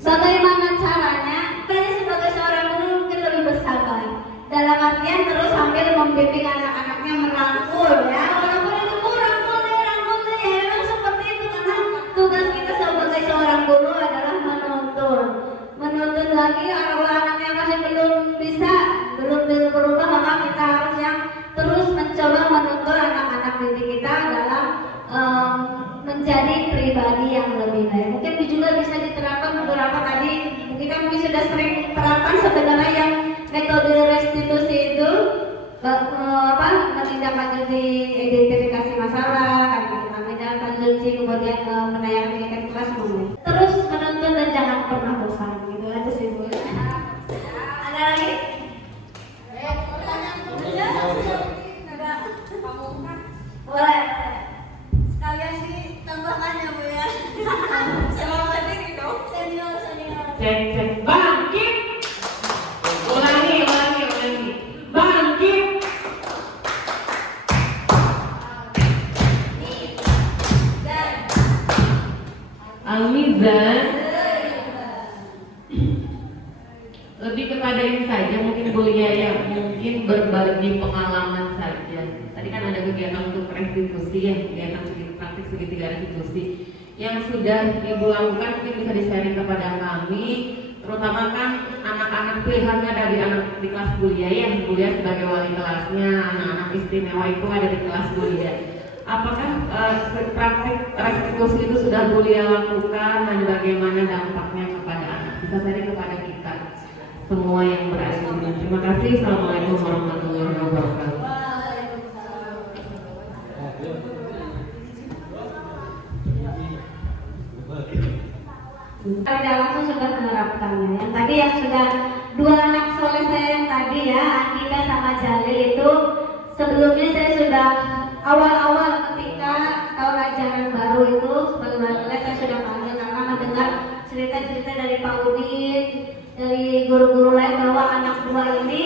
bagaimana caranya? Saya sebagai seorang guru mungkin lebih bersabar. Dalam artian terus sambil membimbing anak-anaknya merangkul ya. Walaupun itu rangkul deh ya. Memang seperti itu, karena tugas kita sebagai seorang guru adalah menuntun lagi. Kalau anaknya masih belum berubah, maka kita harus yang terus mencoba menuntun anak-anak didik kita dalam menjadi pribadi yang lebih baik. Mungkin juga bisa diterapkan beberapa tadi, kita mungkin sudah sering terapkan sebenarnya yang metode restitusi itu menindaklanjuti identifikasi masalah, menindaklanjuti kemudian menanyakan tingkat kelas terus menuntun dan jangan pernah bosan, gitu aja sih Bu. Ada lagi? Boleh. Sekalian ditambahkan ya Bu ya. Senior sendiri dong. Senior. Cek bangkit. Ulangi. Bangkit. Al-Mizan. Lebih kepada ini saja, mungkin Bu Lia ya, mungkin berbagi pengalaman saja. Tadi kan ada kegiatan untuk restitusi ya, kegiatan praktik segitiga restitusi yang sudah Ibu lakukan, mungkin bisa di-sharing kepada kami, terutama kan anak-anak pilihannya dari anak di kelas Bu Lia ya, Bu Lia sebagai wali kelasnya, anak-anak istimewa itu ada di kelas Bu Lia. Apakah praktik restitusi itu sudah Bu Lia lakukan dan bagaimana dampaknya kepada anak? Bisa sharing kepada kita semua yang berada di sini. Terima kasih. Assalamualaikum warahmatullahi wabarakatuh. Tidak langsung sudah menerapkannya. Yang tadi yang sudah dua anak soleh saya yang tadi ya, Andika sama Jalil itu sebelumnya saya sudah awal-awal ketika tahun ajaran baru itu sebagai wali kelas saya sudah panggil karena mendengar cerita-cerita dari Pak Udin, dari guru-guru lain bahwa anak dua ini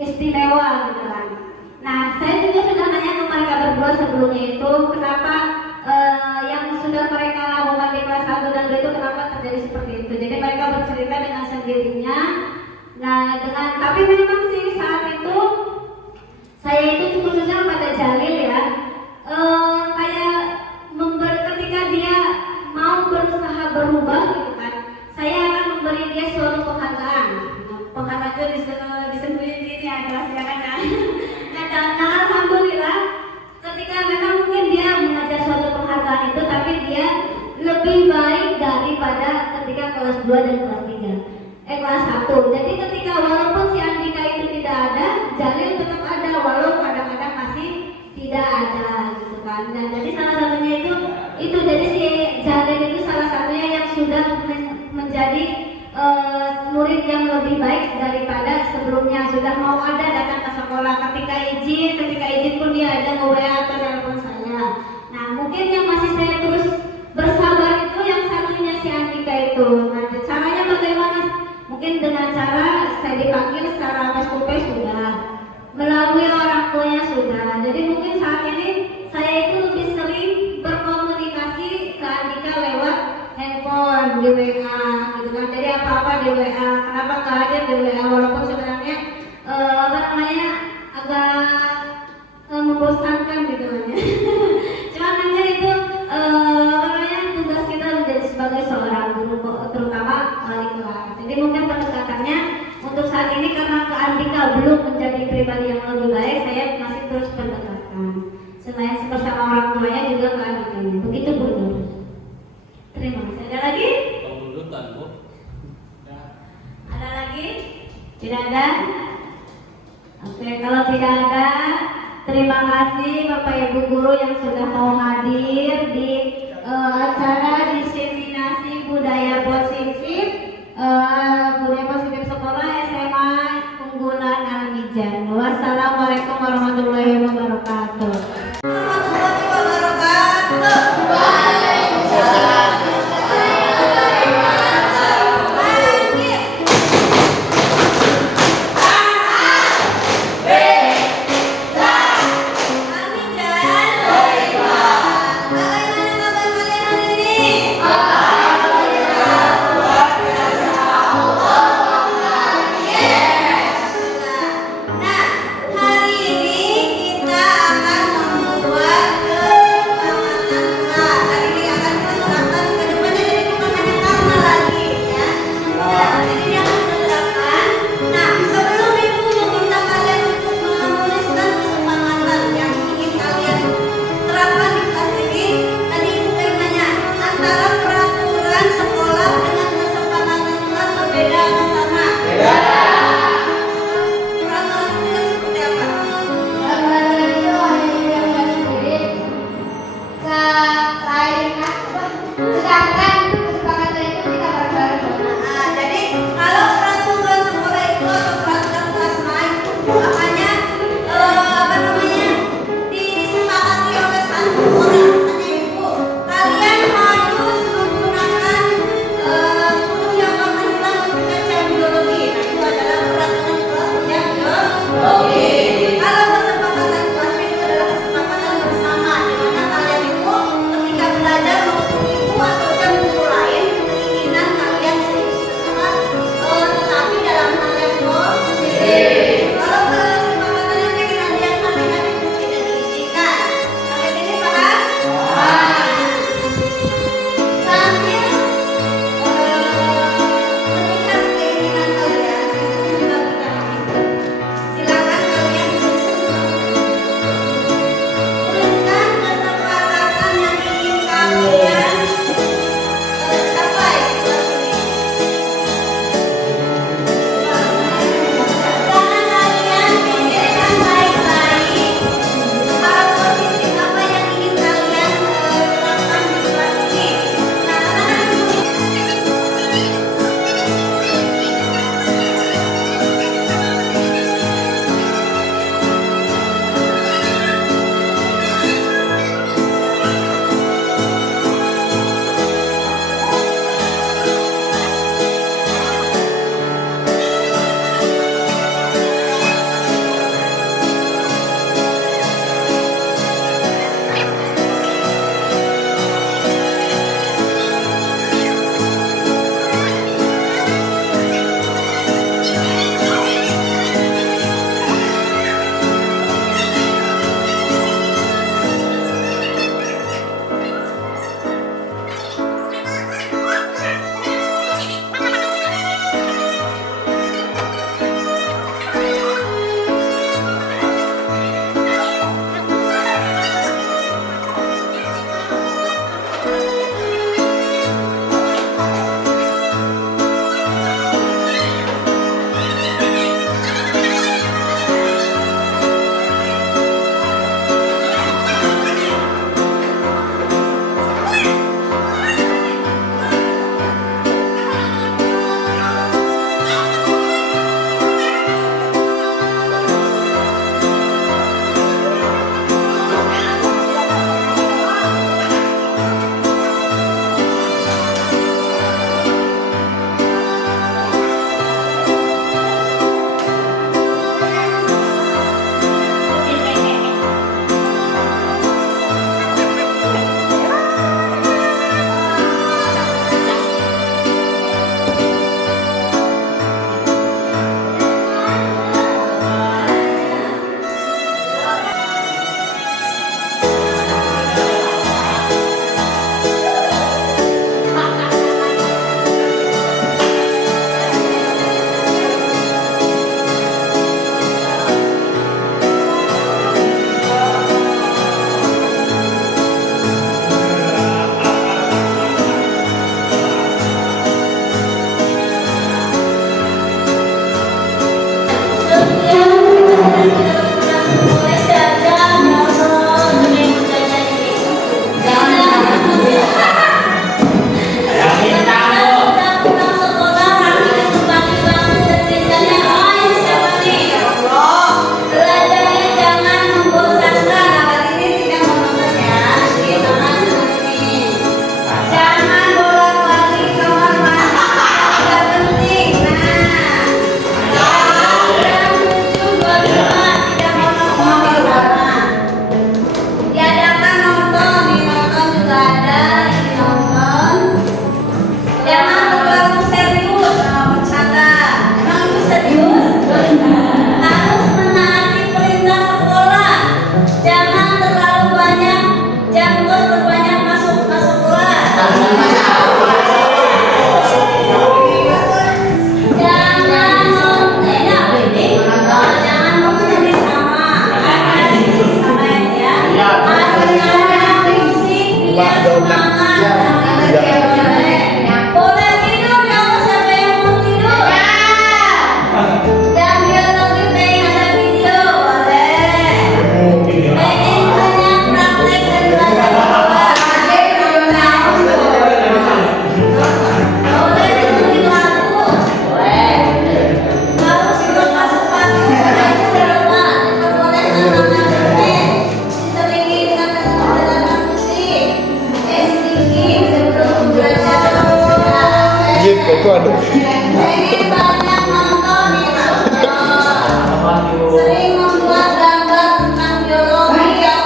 istimewa gitu kan. Nah saya juga sudah nanya ke mereka berdua sebelumnya itu kenapa yang sudah mereka lakukan di kelas 1 dan 2 itu kenapa terjadi seperti itu. Jadi mereka bercerita dengan sendirinya. Nah tapi memang sih saat itu saya itu khususnya pada Jalil ya, kayak ketika dia mau berusaha berubah gitu kan, saya akan memberi dia suatu penghargaan. Penghargaan itu disembunyiin di ini adalah silakan kan. Nah alhamdulillah ketika memang mungkin dia mengajar suatu penghargaan itu, tapi dia lebih baik daripada ketika kelas 2 dan kelas 3, kelas 1. Jadi ketika walaupun si Andika itu tidak ada, Jalil tetap ada, walau kadang-kadang masih tidak ada gitu kan. Dan jadi salah satunya itu jadi si Jalil itu salah satunya yang sudah menjadi murid yang lebih baik daripada sebelumnya, sudah mau ada datang ke sekolah. Ketika izin pun dia ada nge-WA atau telepon saya. Nah mungkin yang masih saya terus bersabar itu yang satunya si Andika itu. Nah caranya bagaimana? Mungkin dengan cara saya dipanggil secara face to face sudah, melalui orang tuanya sudah. Jadi mungkin saat ini saya itu lebih sering berkomunikasi ke Andika lewat handphone, di WA gitu kan. Jadi apa-apa di WA. Kenapa nggak hadir di WA walaupun sebenarnya agak membosankan gitu kan ya. Cuman nanti itu tugas kita menjadi sebagai seorang guru, terutama wali kelas. Jadi mungkin pendekatannya untuk saat ini karena ke Andika belum menjadi pribadi yang lebih baik, saya masih terus pendekatan. Selain bersama orang tuanya juga ke Andikanya. Begitu Bu. Terima kasih. Ada lagi? Ada lagi? Tidak ada? Oke, kalau tidak ada, terima kasih Bapak Ibu guru yang sudah mau hadir di acara diseminasi budaya positif sekolah SMA Unggulan Al-Mizan. Wassalamualaikum warahmatullahi wabarakatuh. Al-Mizan. sedangkan kesepakatan itu kita bareng-bareng. Nah, jadi kalau peraturan sekolah itu atau peraturan kelas main makanya disepakati oleh satu orang misalnya ibu, kalian harus menggunakan guru yang warna hitam untuk belajar biologi. Nah, itu adalah peraturan kelas yang biologi. Kalau kesepakatan kelas itu adalah kesepakatan bersama, di mana kalian itu ketika belajar maupun ibu atau dan guru lain keinginan kalian sama tetapi dalam hal yang positif. Kalau kesepakatan yang keinginan yang aneh-aneh itu tidak diizinkan. Sampai sini paham? Sambil melihat keinginan kalian itu dilakukan. Silakan kalian tuliskan kesepakatan yang ingin kalian capai di kelas ini. Jangan kalian pikirkan baik-baik hal positif apa yang ingin kalian terapkan di kelas ini. Pengen banyak praktek dan belajar Itu ada. Pengen banyak nonton YouTube. Sering membuat gambar tentang biologi yang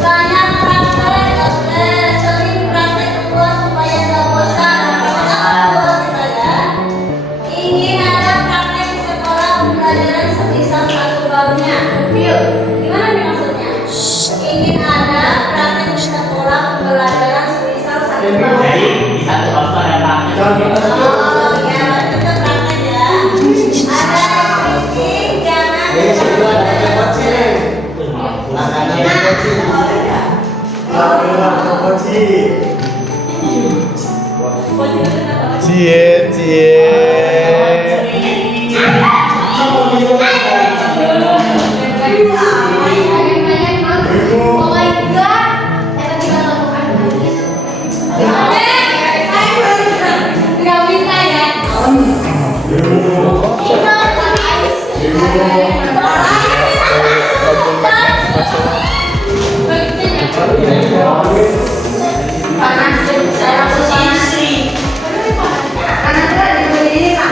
banyak praktek, sering praktek keluar supaya gak bosan. Ingin ada praktek di sekolah pembelajaran semisal satu babnya. Yuk, gimana nih maksudnya? Ingin ada praktek di sekolah pembelajaran semisal satu babnya. Jadi di satu waktu ada praktek. Oh ya, itu praktek ya. Ada skripsi, jangan Cie, cie. Oh my god, saya tinggal lakukan lagi. Nggak bisa ya.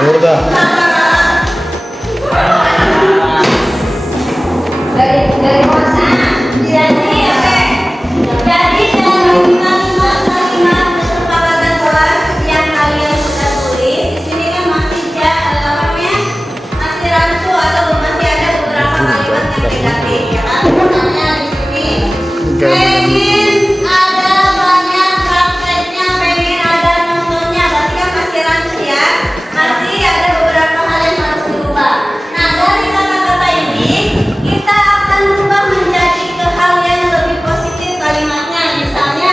Udah. Dari mana? Jadi dalam kalimat kesepakatan kelas yang kalian sudah tulis, di sini kan masih rancu atau masih ada beberapa kalimat yang negatif, ya kan? Misalnya di sini, pengen ada banyak prakteknya, pengen ada nontonnya, berarti kan masih rancu ya, masih ada beberapa hal yang harus dirubah. Nah, dari kata-kata ini kita akan berubah menjadi ke hal yang lebih positif kalimatnya. Misalnya,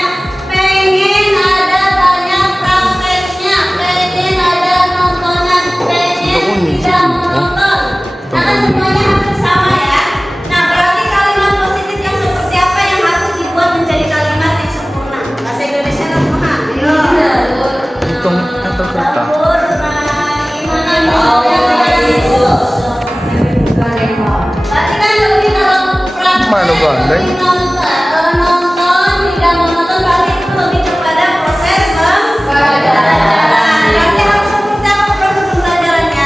pengen ada banyak prakteknya, pengen ada nontonnya, pengen tidak menonton. Nah, kan semuanya hampir sama ya. Nah, berarti kalimat positif yang seperti apa yang harus dibuat menjadi kalimat yang sempurna? Bahasa Indonesia kan paham? Hitung atau kertas? Berarti kan lebih kalau praktek Mana gandeng? kalau nonton tidak menonton berarti itu lebih kepada proses pembelajaran. Berarti harus seperti apa proses pembelajarannya?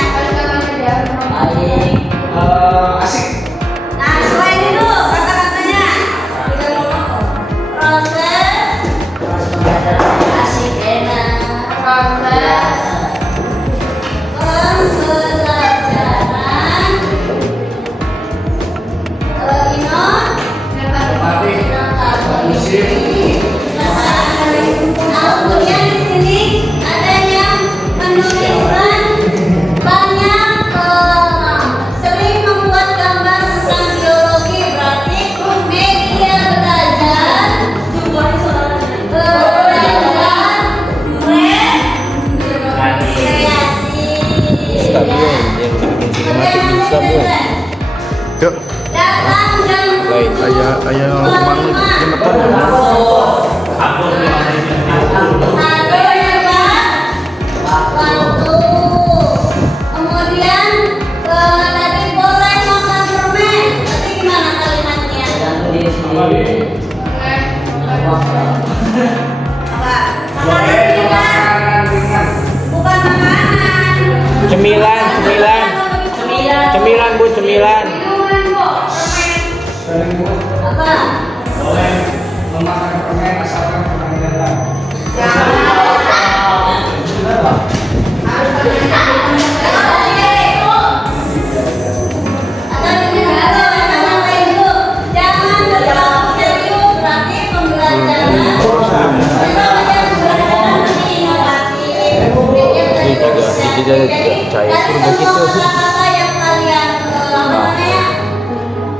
Asik. Nah, selain itu kata-katanya proses asik enak pembelajaran kemudian di sini ada yang menuliskan banyak sering membuat gambar tentang biologi, berarti media belajar Stadion yang bikin bisa bu. Yuk. datang jam Lain ayah rumah ini waktu. Kemudian tadi boleh makan permen. Tapi gimana kalimatnya? Apa? Makanan ringan. Bukan makanan. Cemilan. Cemilan bu, cemilan. Minuman kok. Permen. Apa? Boleh memakan permen asalkan permen datang. Jangan terlalu serius, berarti pembelajaran lebih inovatif. cair suruh begitu. Kata-kata yang kalian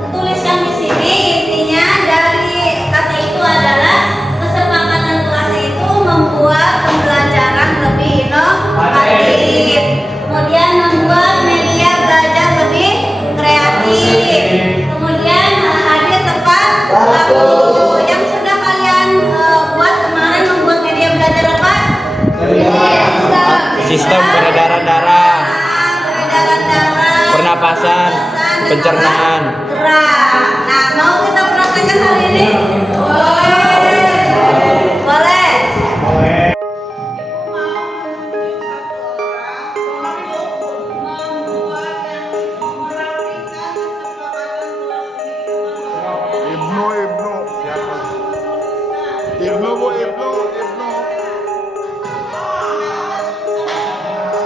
tuliskan di sini intinya dari kata itu adalah kesepakatan kelas itu membuat pembelajaran lebih inovatif, kemudian membuat media belajar lebih kreatif, kemudian hadir tepat waktu. Yang sudah kalian buat kemarin membuat media belajar apa? Sistem peredaran darah, pernapasan, pencernaan. Gerak. Nah, mau kita praktekkan hari ini? Boleh. Ibnu bu, Ibnu.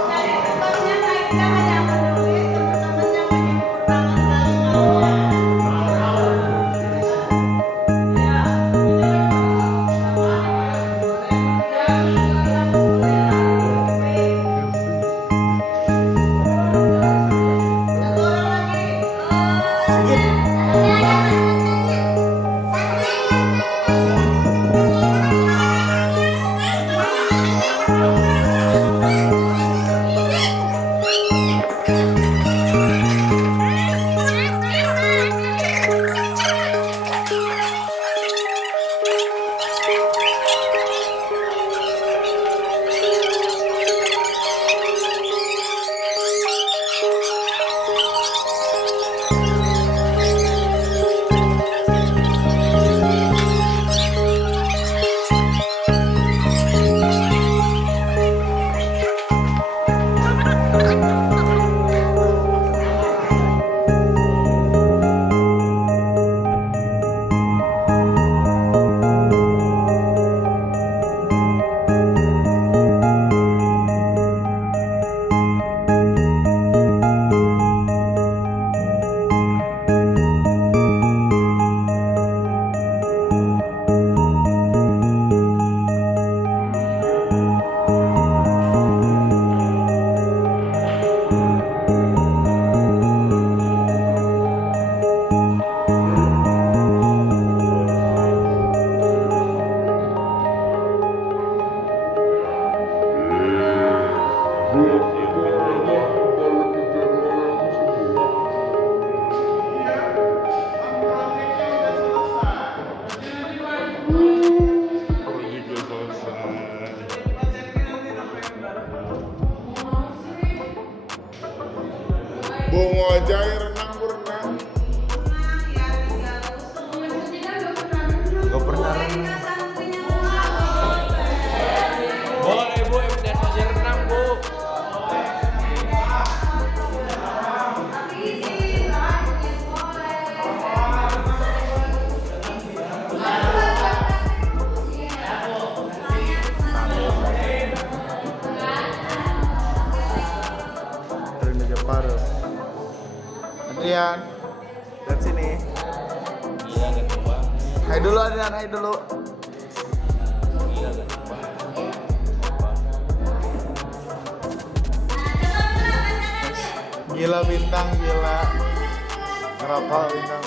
Dari tempatnya mereka hanya menulis teman-teman yang satu orang lagi. Bungo Jai renang berenang. Gak pernah renang. Boleh Bu, udah saja renang Bu. Rene Japaro. Adrian, lihat sini. Gila gak coba. Hai dulu Adrian, hai dulu. Gila gak coba. Gila bintang, gila. Ngerapal bintang.